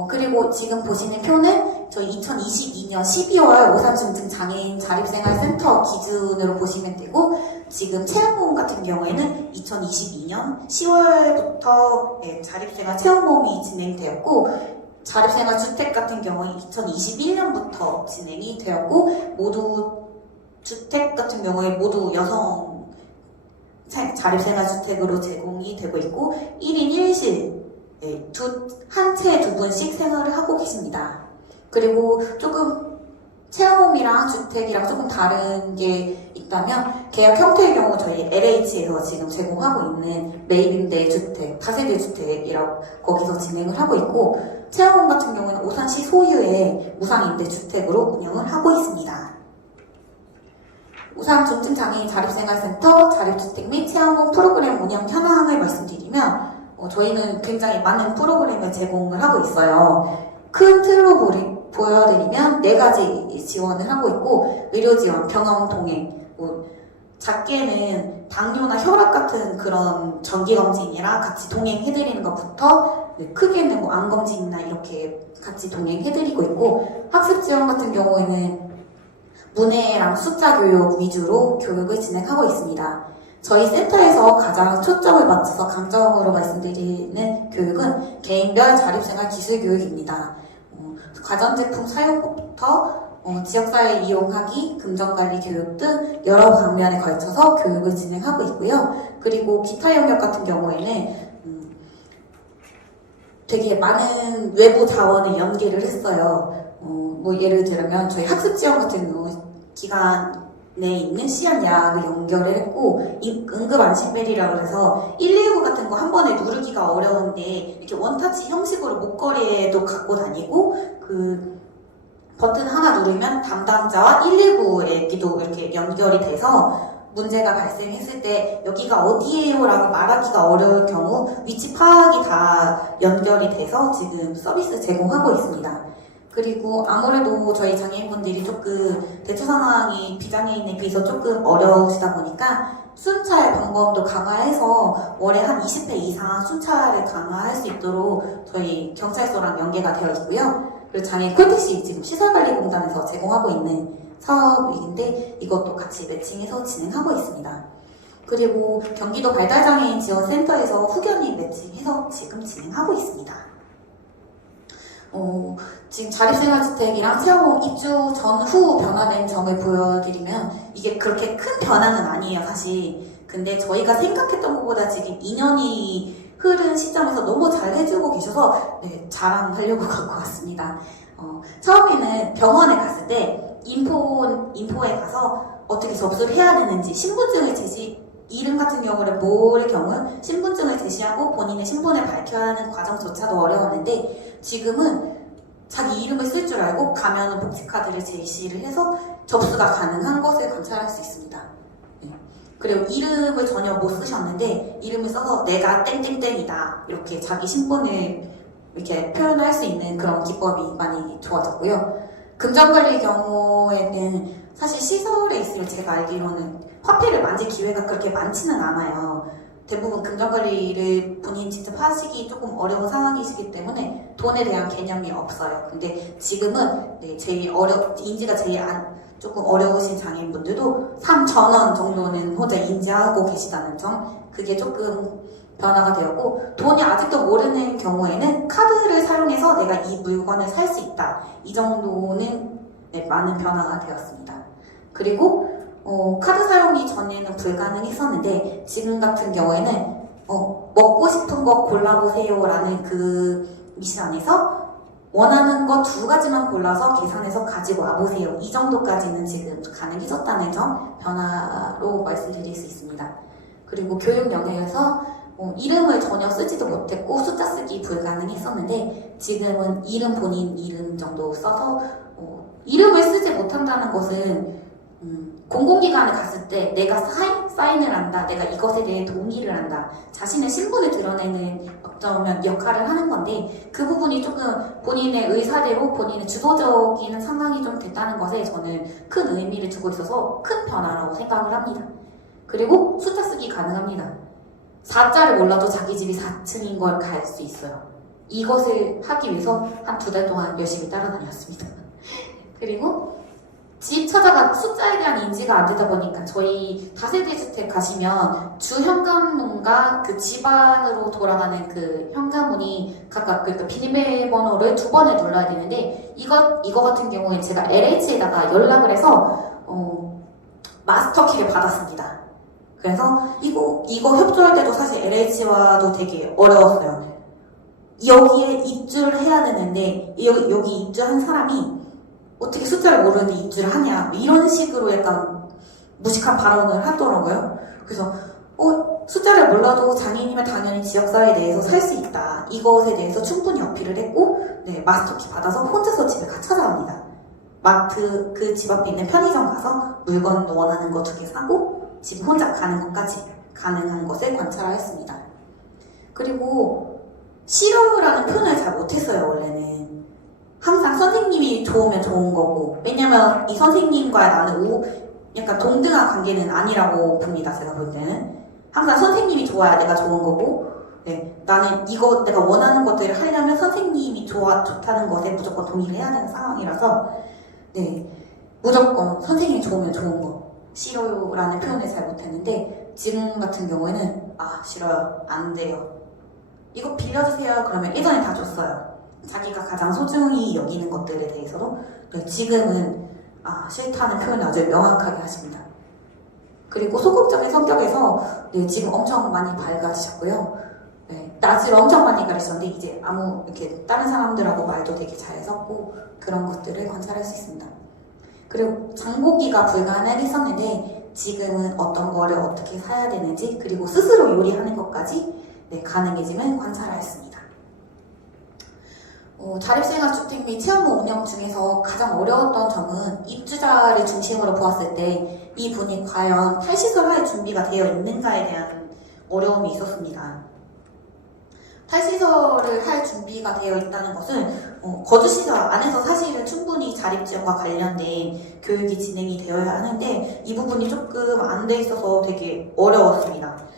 그리고 지금 보시는 표는 저희 2022년 12월 오산중증 장애인 자립생활센터 기준으로 보시면 되고, 지금 체험모험 같은 경우에는 2022년 10월부터 자립생활 체험모험이 진행되었고, 자립생활주택 같은 경우는 2021년부터 진행이 되었고, 모두 주택 같은 경우에 모두 여성 자립생활주택으로 제공이 되고 있고, 1인 1실 한 채에 2분씩 생활을 하고 계십니다. 그리고 조금 체험홈이랑 주택이랑 조금 다른 게 있다면, 계약 형태의 경우 저희 LH에서 지금 제공하고 있는 매입임대 주택, 다세대 주택이라고 거기서 진행을 하고 있고, 체험홈 같은 경우는 오산시 소유의 무상임대 주택으로 운영을 하고 있습니다. 오산중증장애인 자립생활센터 자립주택 및 체험홈 프로그램 운영 현황을 말씀드리면, 저희는 굉장히 많은 프로그램을 제공을 하고 있어요. 큰 틀로 보여드리면 4가지 지원을 하고 있고, 의료지원, 병원 동행, 작게는 당뇨나 혈압 같은 그런 정기검진이랑 같이 동행해드리는 것부터, 크게는 암검진이나 이렇게 같이 동행해드리고 있고, 학습지원 같은 경우에는 문해랑 숫자 교육 위주로 교육을 진행하고 있습니다. 저희 센터에서 가장 초점을 맞춰서 강점으로 말씀드리는 교육은 개인별 자립생활 기술 교육입니다. 가전제품 사용법부터 지역사회 이용하기, 금전관리 교육 등 여러 방면에 걸쳐서 교육을 진행하고 있고요. 그리고 기타 영역 같은 경우에는 되게 많은 외부 자원을 연계를 했어요. 예를 들면 저희 학습지원 같은 경우 기간 내에 있는 시안약을 연결을 했고, 응급안심벨이라고 해서 119 같은 거 한 번에 누르기가 어려운데 이렇게 원타치 형식으로 목걸이에도 갖고 다니고, 그 버튼 하나 누르면 담당자와 119에게도 이렇게 연결이 돼서 문제가 발생했을 때 여기가 어디예요? 라고 말하기가 어려울 경우 위치 파악이 다 연결이 돼서 지금 서비스 제공하고 있습니다. 그리고 아무래도 저희 장애인분들이 조금 대처 상황이 비장애인에 비해서 조금 어려우시다 보니까 순찰 방법도 강화해서 월에 한 20회 이상 순찰을 강화할 수 있도록 저희 경찰서랑 연계가 되어 있고요. 그리고 장애인 콜택시 지금 시설관리공단에서 제공하고 있는 사업인데 이것도 같이 매칭해서 진행하고 있습니다. 그리고 경기도 발달장애인 지원센터에서 후견인 매칭해서 지금 진행하고 있습니다. 지금 자립생활주택이랑 체험홈 입주 전후 변화된 점을 보여드리면 이게 그렇게 큰 변화는 아니에요, 사실. 근데 저희가 생각했던 것보다 지금 2년이 흐른 시점에서 너무 잘 해주고 계셔서 자랑하려고 갖고 왔습니다. 처음에는 병원에 갔을 때 인포에 가서 어떻게 접수를 해야 되는지 신분증을 이름 같은 경우를 모를 경우 신분증을 제시하고 본인의 신분을 밝혀야 하는 과정조차도 어려웠는데, 지금은 자기 이름을 쓸 줄 알고 가면은 복지카드를 제시를 해서 접수가 가능한 것을 관찰할 수 있습니다. 그리고 이름을 전혀 못 쓰셨는데 이름을 써서 내가 땡땡땡이다 이렇게 자기 신분을 이렇게 표현할 수 있는 그런 기법이 많이 좋아졌고요. 금전관리 경우에는 사실 시설에 있으면 제가 알기로는 화폐를 만질 기회가 그렇게 많지는 않아요. 대부분 금전관리를 본인 직접 하시기 조금 어려운 상황이시기 때문에 돈에 대한 개념이 없어요. 근데 지금은 인지가 제일 조금 어려우신 장애인분들도 3,000원 정도는 혼자 인지하고 계시다는 점, 그게 조금 변화가 되었고, 돈이 아직도 모르는 경우에는 카드를 사용해서 내가 이 물건을 살 수 있다. 이 정도는 네, 많은 변화가 되었습니다. 그리고 카드 사용이 전에는 불가능했었는데 지금 같은 경우에는 먹고 싶은 거 골라보세요 라는 그 미션 안에서 원하는 거 2가지만 골라서 계산해서 가지고 와보세요. 이 정도까지는 지금 가능해졌다는 점 변화로 말씀드릴 수 있습니다. 그리고 교육 영역에서 이름을 전혀 쓰지도 못했고 숫자 쓰기 불가능했었는데 지금은 이름 본인 이름 정도 써서 이름을 쓰지 못한다는 것은 공공기관에 갔을 때 내가 사인을 한다, 내가 이것에 대해 동의를 한다, 자신의 신분을 드러내는 어쩌면 역할을 하는 건데 그 부분이 조금 본인의 의사대로 본인의 주도적인 상황이 좀 됐다는 것에 저는 큰 의미를 두고 있어서 큰 변화라고 생각을 합니다. 그리고 숫자 쓰기 가능합니다. 4자를 몰라도 자기 집이 4층인 걸 갈 수 있어요. 이것을 하기 위해서 한 2달 동안 열심히 따라다녔습니다. 그리고 집 찾아가 숫자에 대한 인지가 안 되다 보니까 저희 다세대 주택 가시면 주 현관문과 그 집안으로 돌아가는 그 현관문이 각각 그러니까 비밀번호를 2번을 눌러야 되는데 이거 같은 경우에 제가 LH에다가 연락을 해서 마스터키를 받았습니다. 그래서 이거 협조할 때도 사실 LH와도 되게 어려웠어요. 여기에 입주를 해야 되는데 여기 입주한 사람이 어떻게 숫자를 모르는데 입주를 하냐 이런 식으로 약간 무식한 발언을 하더라고요. 그래서 숫자를 몰라도 장애인이면 당연히 지역사회에 대해서 살 수 있다. 이것에 대해서 충분히 어필을 했고 네, 마스터키 받아서 혼자서 집에 찾아갑니다. 마트 그 집 앞에 있는 편의점 가서 물건 원하는 거 2개 사고 집 혼자 가는 것까지 가능한 것을 관찰하였습니다. 그리고 싫어요라는 표현을 잘 못했어요. 원래는 항상 선생님이 좋으면 좋은 거고 왜냐면 이 선생님과 나는 약간 동등한 관계는 아니라고 봅니다. 제가 볼 때는 항상 선생님이 좋아야 내가 좋은 거고 네, 나는 이거 내가 원하는 것들을 하려면 선생님이 좋다는 것에 무조건 동의를 해야 되는 상황이라서 네, 무조건 선생님이 좋으면 좋은 거 싫어요라는 표현을 잘 못했는데 지금 같은 경우에는 싫어요 안 돼요 이거 빌려주세요 그러면 예전에 다 줬어요. 자기가 가장 소중히 여기는 것들에 대해서도 네, 지금은 싫다는 표현을 아주 명확하게 하십니다. 그리고 소극적인 성격에서 네, 지금 엄청 많이 밝아지셨고요. 네, 낯을 엄청 많이 가리셨는데 이제 이렇게 다른 사람들하고 말도 되게 잘 섞고 그런 것들을 관찰할 수 있습니다. 그리고 장보기가 불가능했었는데 지금은 어떤 거를 어떻게 사야 되는지 그리고 스스로 요리하는 것까지 네, 가능해짐을 관찰하였습니다. 자립생활주택 및 체험로 운영 중에서 가장 어려웠던 점은 입주자를 중심으로 보았을 때 이분이 과연 탈시설 할 준비가 되어 있는가에 대한 어려움이 있었습니다. 탈시설을 할 준비가 되어 있다는 것은 거주시설 안에서 사실은 충분히 자립지원과 관련된 교육이 진행이 되어야 하는데 이 부분이 조금 안 돼 있어서 되게 어려웠습니다.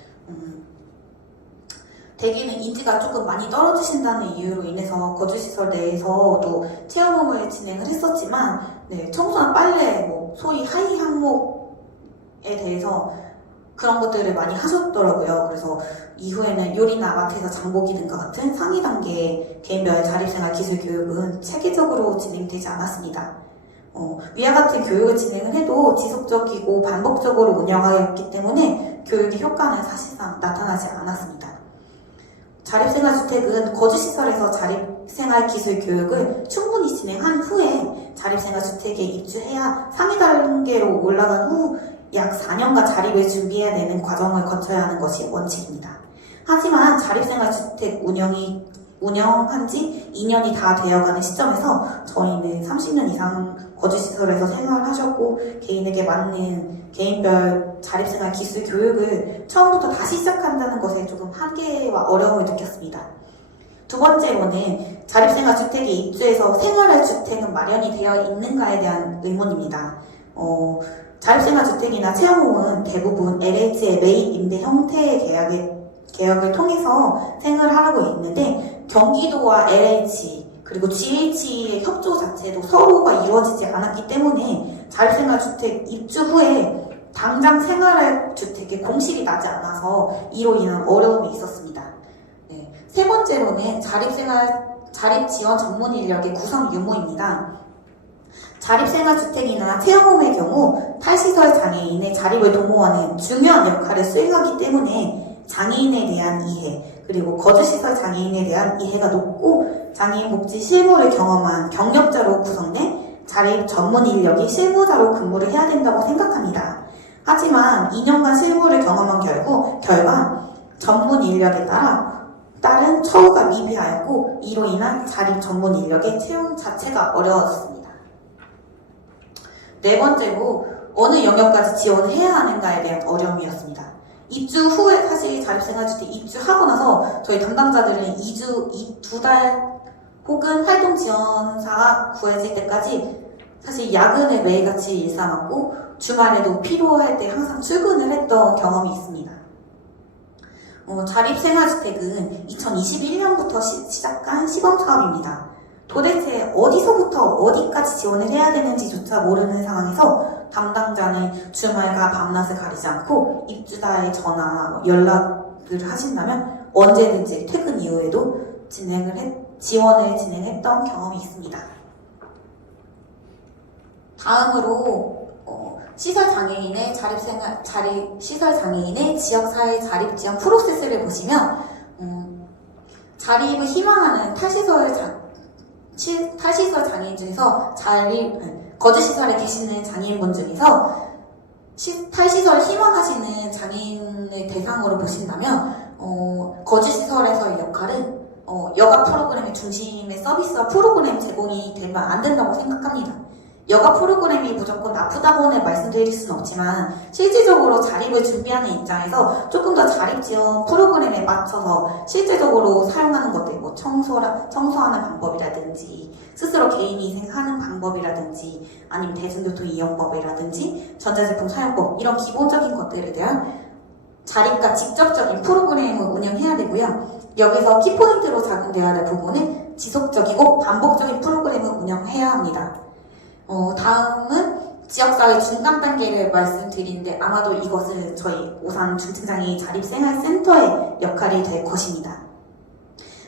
대개는 인지가 조금 많이 떨어지신다는 이유로 인해서 거주시설 내에서도 체험업을 진행을 했었지만 네, 청소나 빨래, 소위 하위 항목에 대해서 그런 것들을 많이 하셨더라고요. 그래서 이후에는 요리나 마트에서 장보기 등과 같은 상위 단계 개인별 자립생활 기술 교육은 체계적으로 진행되지 않았습니다. 위와 같은 교육을 진행을 해도 지속적이고 반복적으로 운영하였기 때문에 교육의 효과는 사실상 나타나지 않았습니다. 자립생활주택은 거주시설에서 자립생활기술 교육을 충분히 진행한 후에 자립생활주택에 입주해야 상위 단계로 올라간 후 약 4년간 자립을 준비해야 되는 과정을 거쳐야 하는 것이 원칙입니다. 하지만 자립생활주택 운영한 지 2년이 다 되어가는 시점에서 저희는 30년 이상 거주시설에서 생활하셨고 개인에게 맞는 개인별 자립생활 기술 교육을 처음부터 다시 시작한다는 것에 조금 한계와 어려움을 느꼈습니다. 두 번째로는 자립생활주택에 입주해서 생활할 주택은 마련이 되어 있는가에 대한 의문입니다. 자립생활주택이나 체험홈은 대부분 LH의 매입 임대 형태의 계약을 통해서 생활하고 있는데 경기도와 LH 그리고 GH의 협조 자체도 서로가 이루어지지 않았기 때문에 자립생활주택 입주 후에 당장 생활할 주택에 공실이 나지 않아서 이로 인한 어려움이 있었습니다. 네. 세 번째로는 자립지원 전문 인력의 구성 유무입니다. 자립생활주택이나 체험홈의 경우 탈시설 장애인의 자립을 도모하는 중요한 역할을 수행하기 때문에 장애인에 대한 이해, 그리고 거주시설 장애인에 대한 이해가 높고 장애인 복지 실무를 경험한 경력자로 구성된 자립 전문 인력이 실무자로 근무를 해야 된다고 생각합니다. 하지만 2년간 실무를 경험한 결과 전문 인력에 따른 처우가 미비하였고 이로 인한 자립 전문 인력의 채용 자체가 어려웠습니다. 네 번째로 어느 영역까지 지원을 해야 하는가에 대한 어려움이었습니다. 입주 후에 사실 자립생활주택 입주하고 나서 저희 담당자들은 2달 혹은 활동지원사가 구해질 때까지 사실 야근을 매일같이 일삼았고 주말에도 필요할 때 항상 출근을 했던 경험이 있습니다. 자립생활주택은 2021년부터 시작한 시범사업입니다. 도대체 어디서부터 어디까지 지원을 해야 되는지조차 모르는 상황에서 담당자는 주말과 밤낮을 가리지 않고 입주자의 전화, 연락을 하신다면 언제든지 퇴근 이후에도 지원을 진행했던 경험이 있습니다. 다음으로 시설장애인의 시설장애인의 지역사회 자립지원 프로세스를 보시면 자립을 희망하는 탈시설 장애인 중에서 거주시설에 계시는 장애인분 중에서 탈시설을 희망하시는 장애인을 대상으로 보신다면 거주시설에서의 역할은 여가 프로그램의 중심의 서비스와 프로그램 제공이 되면 안 된다고 생각합니다. 여가 프로그램이 무조건 나쁘다고는 말씀드릴 수는 없지만 실질적으로 자립을 준비하는 입장에서 조금 더 자립 지원 프로그램에 맞춰서 실제적으로 사용하는 것들, 뭐 청소하는 방법이라든지 스스로 개인위생하는 방법이라든지 아니면 대중교통 이용법이라든지 전자제품 사용법 이런 기본적인 것들에 대한 자립과 직접적인 프로그램을 운영해야 되고요. 여기서 키포인트로 작용되어야 될 부분은 지속적이고 반복적인 프로그램을 운영해야 합니다. 다음은 지역사회 중간 단계를 말씀드리는데 아마도 이것은 저희 오산 중증장애인 자립생활센터의 역할이 될 것입니다.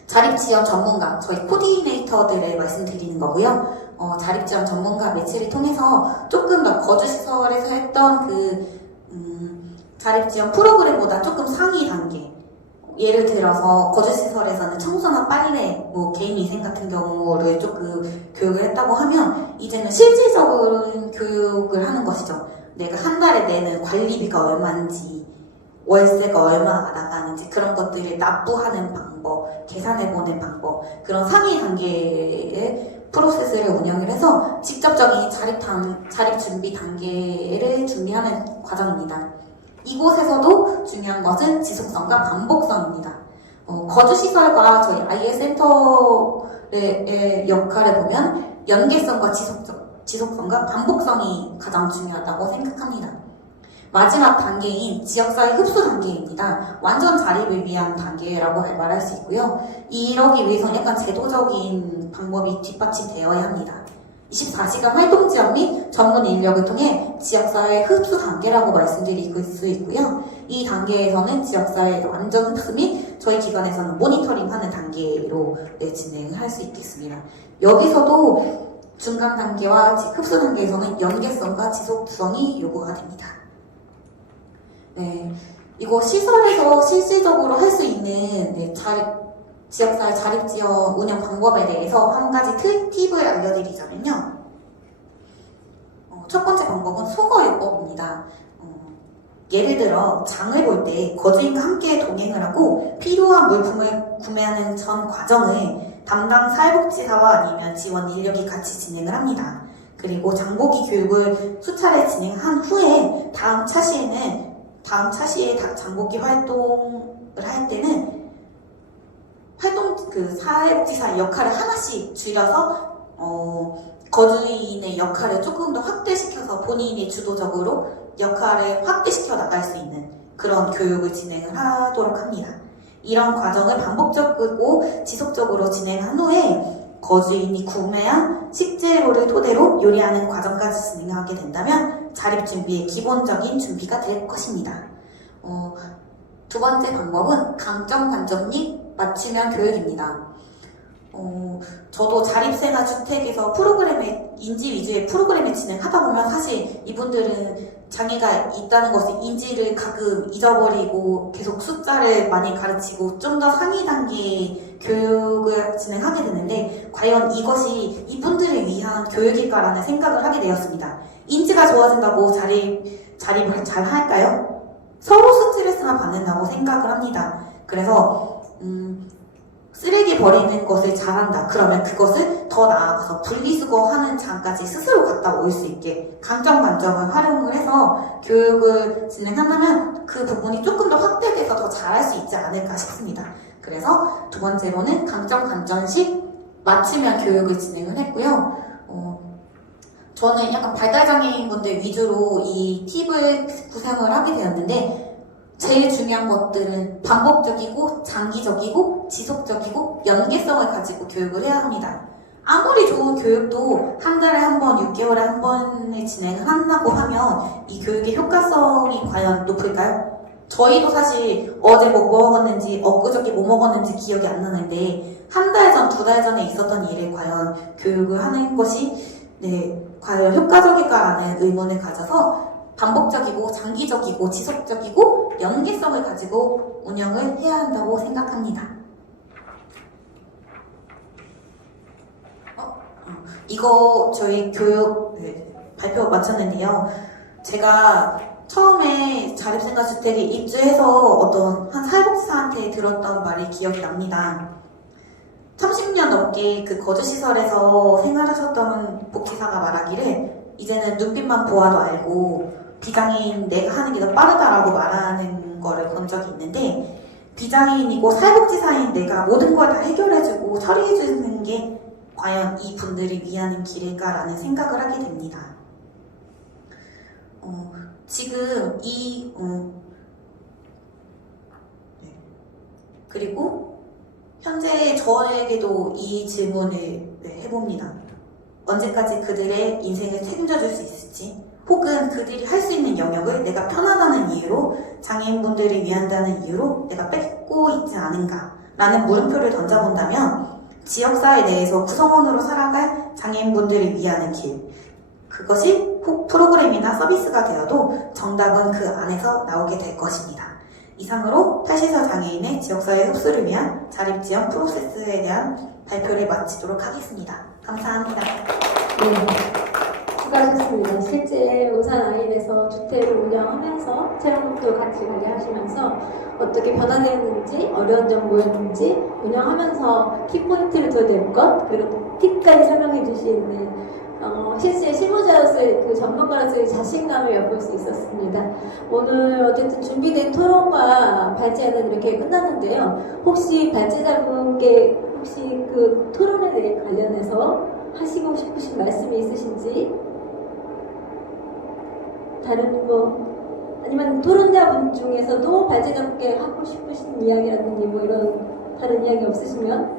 자립지원 전문가, 저희 코디네이터들을 말씀드리는 거고요. 자립지원 전문가 매체를 통해서 조금 더 거주시설에서 했던 자립지원 프로그램보다 조금 상위 단계, 예를 들어서 거주시설에서는 청소나 빨래, 개인위생 같은 경우를 조금 교육을 했다고 하면 이제는 실질적인 교육을 하는 것이죠. 내가 한 달에 내는 관리비가 얼마인지, 월세가 얼마나 나가는지 그런 것들을 납부하는 방법, 계산해보는 방법, 그런 상위 단계의 프로세스를 운영을 해서 직접적인 자립 준비 단계를 준비하는 과정입니다. 이곳에서도 중요한 것은 지속성과 반복성입니다. 거주시설과 저희 IS 센터의 역할을 보면 연계성과 지속성과 반복성이 가장 중요하다고 생각합니다. 마지막 단계인 지역사회 흡수 단계입니다. 완전 자립을 위한 단계라고 말할 수 있고요. 이러기 위해서는 약간 제도적인 방법이 뒷받침되어야 합니다. 24시간 활동 지원 및 전문 인력을 통해 지역사회 흡수 단계라고 말씀드릴 수 있고요. 이 단계에서는 지역사회 완전 흡수 및 저희 기관에서는 모니터링하는 단계로 진행을 할 수 있겠습니다. 여기서도 중간 단계와 흡수 단계에서는 연계성과 지속성이 요구가 됩니다. 네, 이거 시설에서 실질적으로 할 수 있는 지역사회 자립지원 운영 방법에 대해서 한 가지 팁을 알려드리자면요. 첫 번째 방법은 소거요법입니다. 예를 들어 장을 볼 때 거주인과 함께 동행을 하고 필요한 물품을 구매하는 전 과정을 담당 사회복지사와 아니면 지원 인력이 같이 진행을 합니다. 그리고 장보기 교육을 수차례 진행한 후에 다음 차시에 장보기 활동을 할 때는 사회복지사 역할을 하나씩 줄여서 거주인의 역할을 조금 더 확대시켜서 본인이 주도적으로 역할을 확대시켜 나갈 수 있는 그런 교육을 진행을 하도록 합니다. 이런 과정을 반복적이고 지속적으로 진행한 후에 거주인이 구매한 식재료를 토대로 요리하는 과정까지 진행하게 된다면 자립 준비의 기본적인 준비가 될 것입니다. 두 번째 방법은 강점, 관점 및 맞춤형 교육입니다. 저도 자립생활 주택에서 인지 위주의 프로그램을 진행하다 보면 사실 이분들은 장애가 있다는 것을 인지를 가끔 잊어버리고 계속 숫자를 많이 가르치고 좀 더 상위 단계의 교육을 진행하게 되는데 과연 이것이 이분들을 위한 교육일까라는 생각을 하게 되었습니다. 인지가 좋아진다고 자립을 잘 할까요? 서로 스트레스만 받는다고 생각을 합니다. 그래서 쓰레기 버리는 것을 잘한다. 그러면 그것을 더 나아가서 분리수거하는 장까지 스스로 갔다 올 수 있게 강점, 관점을 활용을 해서 교육을 진행한다면 그 부분이 조금 더 확대돼서 더 잘할 수 있지 않을까 싶습니다. 그래서 두 번째로는 강점, 관점식 맞춤형 교육을 진행을 했고요. 저는 약간 발달장애인분들 위주로 이 팁을 구성을 하게 되었는데 제일 중요한 것들은 반복적이고 장기적이고 지속적이고 연계성을 가지고 교육을 해야 합니다. 아무리 좋은 교육도 한 달에 한 번, 6개월에 한 번을 진행을 한다고 하면 이 교육의 효과성이 과연 높을까요? 저희도 사실 어제 뭐 먹었는지 엊그저께 뭐 먹었는지 기억이 안 나는데 한 달 전, 두 달 전에 있었던 일을 과연 교육을 하는 것이 과연 효과적일까라는 의문을 가져서 반복적이고 장기적이고 지속적이고 연계성을 가지고 운영을 해야 한다고 생각합니다. 이거 저희 교육 발표 마쳤는데요. 제가 처음에 자립생활주택에 입주해서 어떤 한 사회복지사한테 들었던 말이 기억이 납니다. 30년 넘게 그 거주시설에서 생활하셨던 복지사가 말하기를 이제는 눈빛만 보아도 알고 비장애인 내가 하는 게 더 빠르다라고 말하는 거를 본 적이 있는데 비장애인이고 사회복지사인 내가 모든 걸 다 해결해주고 처리해주는 게 과연 이 분들을 위한 길일까라는 생각을 하게 됩니다. 지금 그리고 현재 저에게도 이 질문을 해봅니다. 언제까지 그들의 인생을 책임져 줄 수 있을지, 혹은 그들이 할 수 있는 영역을 내가 편하다는 이유로, 장애인분들을 위한다는 이유로 내가 뺏고 있지 않은가 라는 물음표를 던져본다면 지역사회 내에서 구성원으로 살아갈 장애인분들을 위하는 길, 그것이 프로그램이나 서비스가 되어도 정답은 그 안에서 나오게 될 것입니다. 이상으로 탈시설 장애인의 지역사회 흡수를 위한 자립지원 프로세스에 대한 발표를 마치도록 하겠습니다. 감사합니다. 네, 수고하셨습니다. 실제 오산아이에서 주택을 운영하면서 체력목도 같이 관리하시면서 어떻게 변화되었는지, 어려운 점 뭐였는지 운영하면서 키포인트를 둬야 것, 그리고 또 팁까지 설명해 주시는 실제 실무자로서의 그 전문가로서의 자신감을 엿볼 수 있었습니다. 오늘 어쨌든 준비된 토론과 발제는 이렇게 끝났는데요. 혹시 발제자분께 혹시 그 토론에 대해 관련해서 하시고 싶으신 말씀이 있으신지, 다른 뭐 아니면 토론자분 중에서도 발제자분께 하고 싶으신 이야기라든지 뭐 이런 다른 이야기 없으시면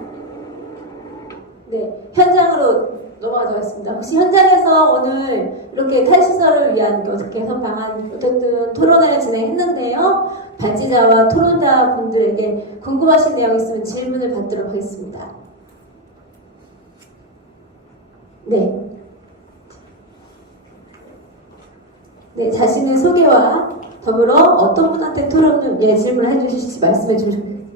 네, 현장으로 넘어가겠습니다. 혹시 현장에서 오늘 이렇게 탈시설을 위한 개선 방안 어쨌든 토론회를 진행했는데요. 발제자와 토론자 분들에게 궁금하신 내용 있으면 질문을 받도록 하겠습니다. 네. 네, 자신의 소개와 더불어 어떤 분한테 질문을 해주실지 말씀해 주시면.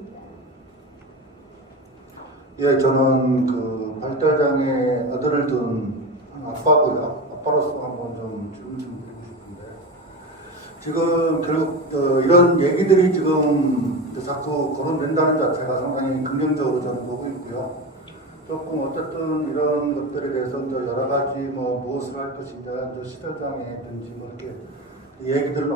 예, 저는 그 발달장애 아들을 둔 아빠고요. 아빠로서 한번 좀 질문 좀 드리고 싶은데, 지금 결국 이런 얘기들이 지금 자꾸 거론된다는 자체가 상당히 긍정적으로 저는 보고 있고요. 조금 어쨌든 이런 것들에 대해서 여러 가지 무엇을 할 것인가, 시설장애든지 이렇게 얘기들은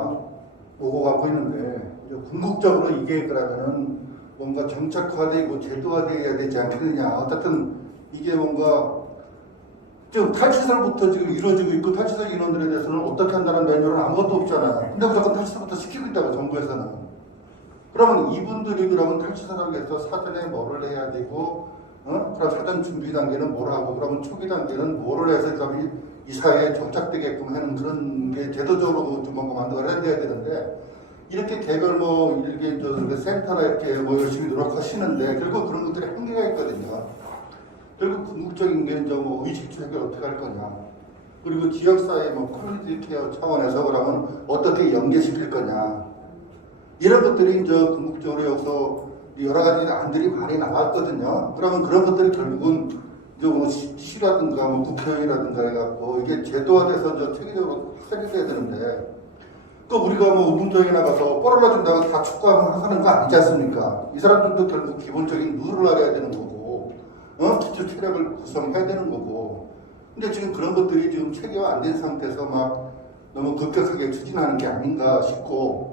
오고 가고 있는데, 궁극적으로 이게 그러면은 뭔가 정책화되고 제도화되어야 되지 않겠느냐. 어쨌든 이게 뭔가 지금 탈시설부터 지금 이루어지고 있고, 탈시설 인원들에 대해서는 어떻게 한다는 매뉴얼은 아무것도 없잖아요. 근데 무조건 탈시설부터 시키고 있다고, 정부에서는. 그러면 이분들이 그러면 탈시설하기 위해서 사전에 뭐를 해야 되고, 그럼 사전 준비 단계는 뭘 하고, 그러면 초기 단계는 뭐를 해서 이 사회에 정착되게끔 하는 그런 게 제도적으로 좀 뭔가 만들어야 되는데, 이렇게 개별 이렇게 센터나 이렇게 열심히 노력하시는데, 결국 그런 것들이 한계가 있거든요. 결국 궁극적인 게 이제 의식주 해결 어떻게 할 거냐. 그리고 지역사회 커뮤니티 케어 차원에서 그러면 어떻게 연계시킬 거냐. 이런 것들이 이제 궁극적으로 여기서 여러 가지 안들이 많이 나왔거든요. 그러면 그런 것들이 결국은 이제 시라든가 국회의원이라든가 해갖고 이게 제도화돼서 이제 체계적으로 확산돼야 되는데, 또 우리가 운동장에 나가서 뽀로로 준다고 다 축구하는 거 아니지 않습니까? 이 사람들도 결국 기본적인 룰을 알아야 되는 거고, 기초 체력을 구성해야 되는 거고. 근데 지금 그런 것들이 지금 체계화 안 된 상태에서 막 너무 급격하게 추진하는 게 아닌가 싶고,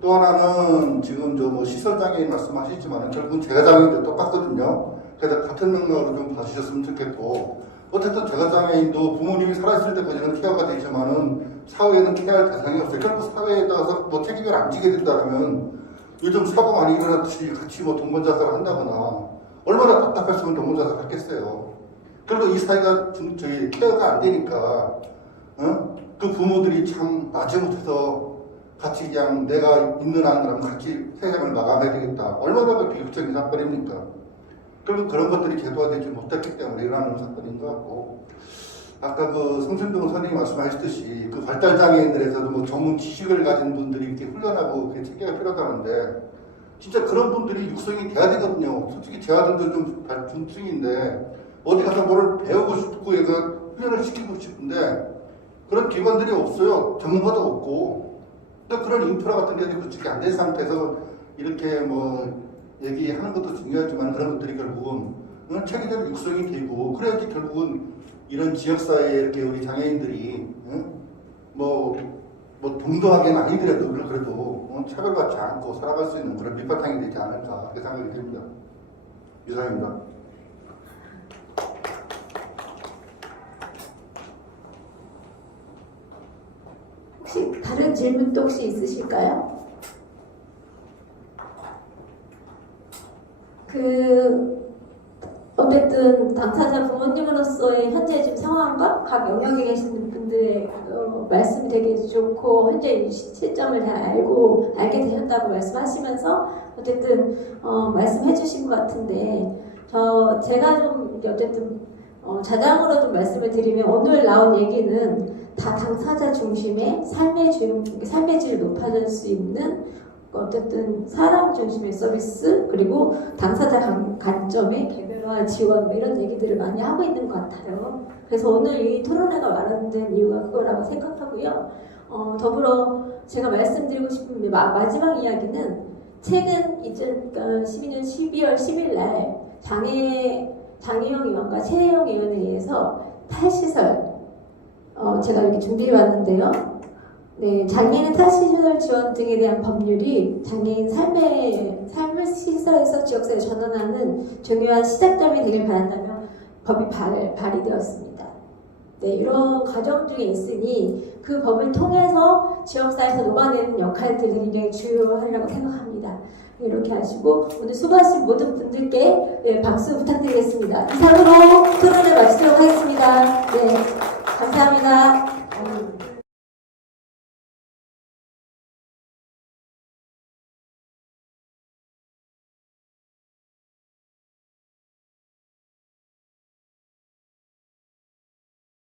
또 하나는 지금 시설장애인 말씀하셨지만 결국은 제가 장애인도 똑같거든요. 그래서 같은 맥락으로 좀 봐주셨으면 좋겠고, 어쨌든 제가 장애인도 부모님이 살아있을 때까지는 케어가 되지만은 사회에는 케어할 대상이 없어요. 결국 사회에 따라서 책임을 안 지게 된다면 요즘 사고 많이 일어났듯이 같이 동반자살을 한다거나 얼마나 답답했으면 동반자살을 했겠어요. 결국 이 사회가 케어가 안 되니까 그 부모들이 참 마지못해서 같이 그냥 내가 있는 한이랑 같이 세상을 마감해야 되겠다. 얼마나 비극적인 사건입니까? 결국 그런 것들이 제도화되지 못했기 때문에 일어나는 사건인 것 같고, 아까 성순동 선생님이 말씀하셨듯이 발달장애인들에서도 전문 지식을 가진 분들이 이렇게 훈련하고 체계가 필요하다는데, 진짜 그런 분들이 육성이 돼야 되거든요. 솔직히 제 아들도 좀 중증인데 어디 가서 뭐를 배우고 싶고 훈련을 시키고 싶은데 그런 기관들이 없어요. 전문가도 없고. 그러니까 그런 인프라 같은 게 구축이 안 된 상태에서 이렇게 얘기하는 것도 중요하지만 그런 것들이 결국은 체계적으로 육성이 되고, 그래야지 결국은 이런 지역사회에 이렇게 우리 장애인들이 동등하게는 아니더라도 그래도 차별받지 않고 살아갈 수 있는 그런 밑바탕이 되지 않을까 그렇게 생각이 됩니다. 이상입니다. 혹시 다른 질문도 혹시 있으실까요? 어쨌든 당사자 부모님으로서의 현재 지금 상황과 각 영역에 계시는 분들의 말씀이 되게 좋고 현재 이 시점을 잘 알게 되셨다고 말씀하시면서 어쨌든 말씀해 주신 것 같은데, 제가 좀 어쨌든 자장으로 좀 말씀을 드리면, 오늘 나온 얘기는 다 당사자 중심의 삶의 질이 높아질 수 있는 어쨌든 사람 중심의 서비스, 그리고 당사자 관점의 개별화 지원, 이런 얘기들을 많이 하고 있는 것 같아요. 그래서 오늘 이 토론회가 마련된 이유가 그거라고 생각하고요. 더불어 제가 말씀드리고 싶은 마지막 이야기는, 최근 2012년 12월 10일 날 장혜영 의원과 최혜영 의원에 의해서 탈시설 제가 이렇게 준비해 왔는데요. 네, 장애인 탈시설 지원 등에 대한 법률이 장애인 삶을 시설에서 지역사회 전환하는 중요한 시작점이 되길 바란다며 법이 발의되었습니다. 네, 이런 과정 중에 있으니 그 법을 통해서 지역사회에서 녹아내는 역할들이 굉장히 중요하리라고 생각합니다. 이렇게 하시고 오늘 수고하신 모든 분들께 박수 부탁드리겠습니다. 이상으로 토론을 마치도록 하겠습니다. 네, 감사합니다.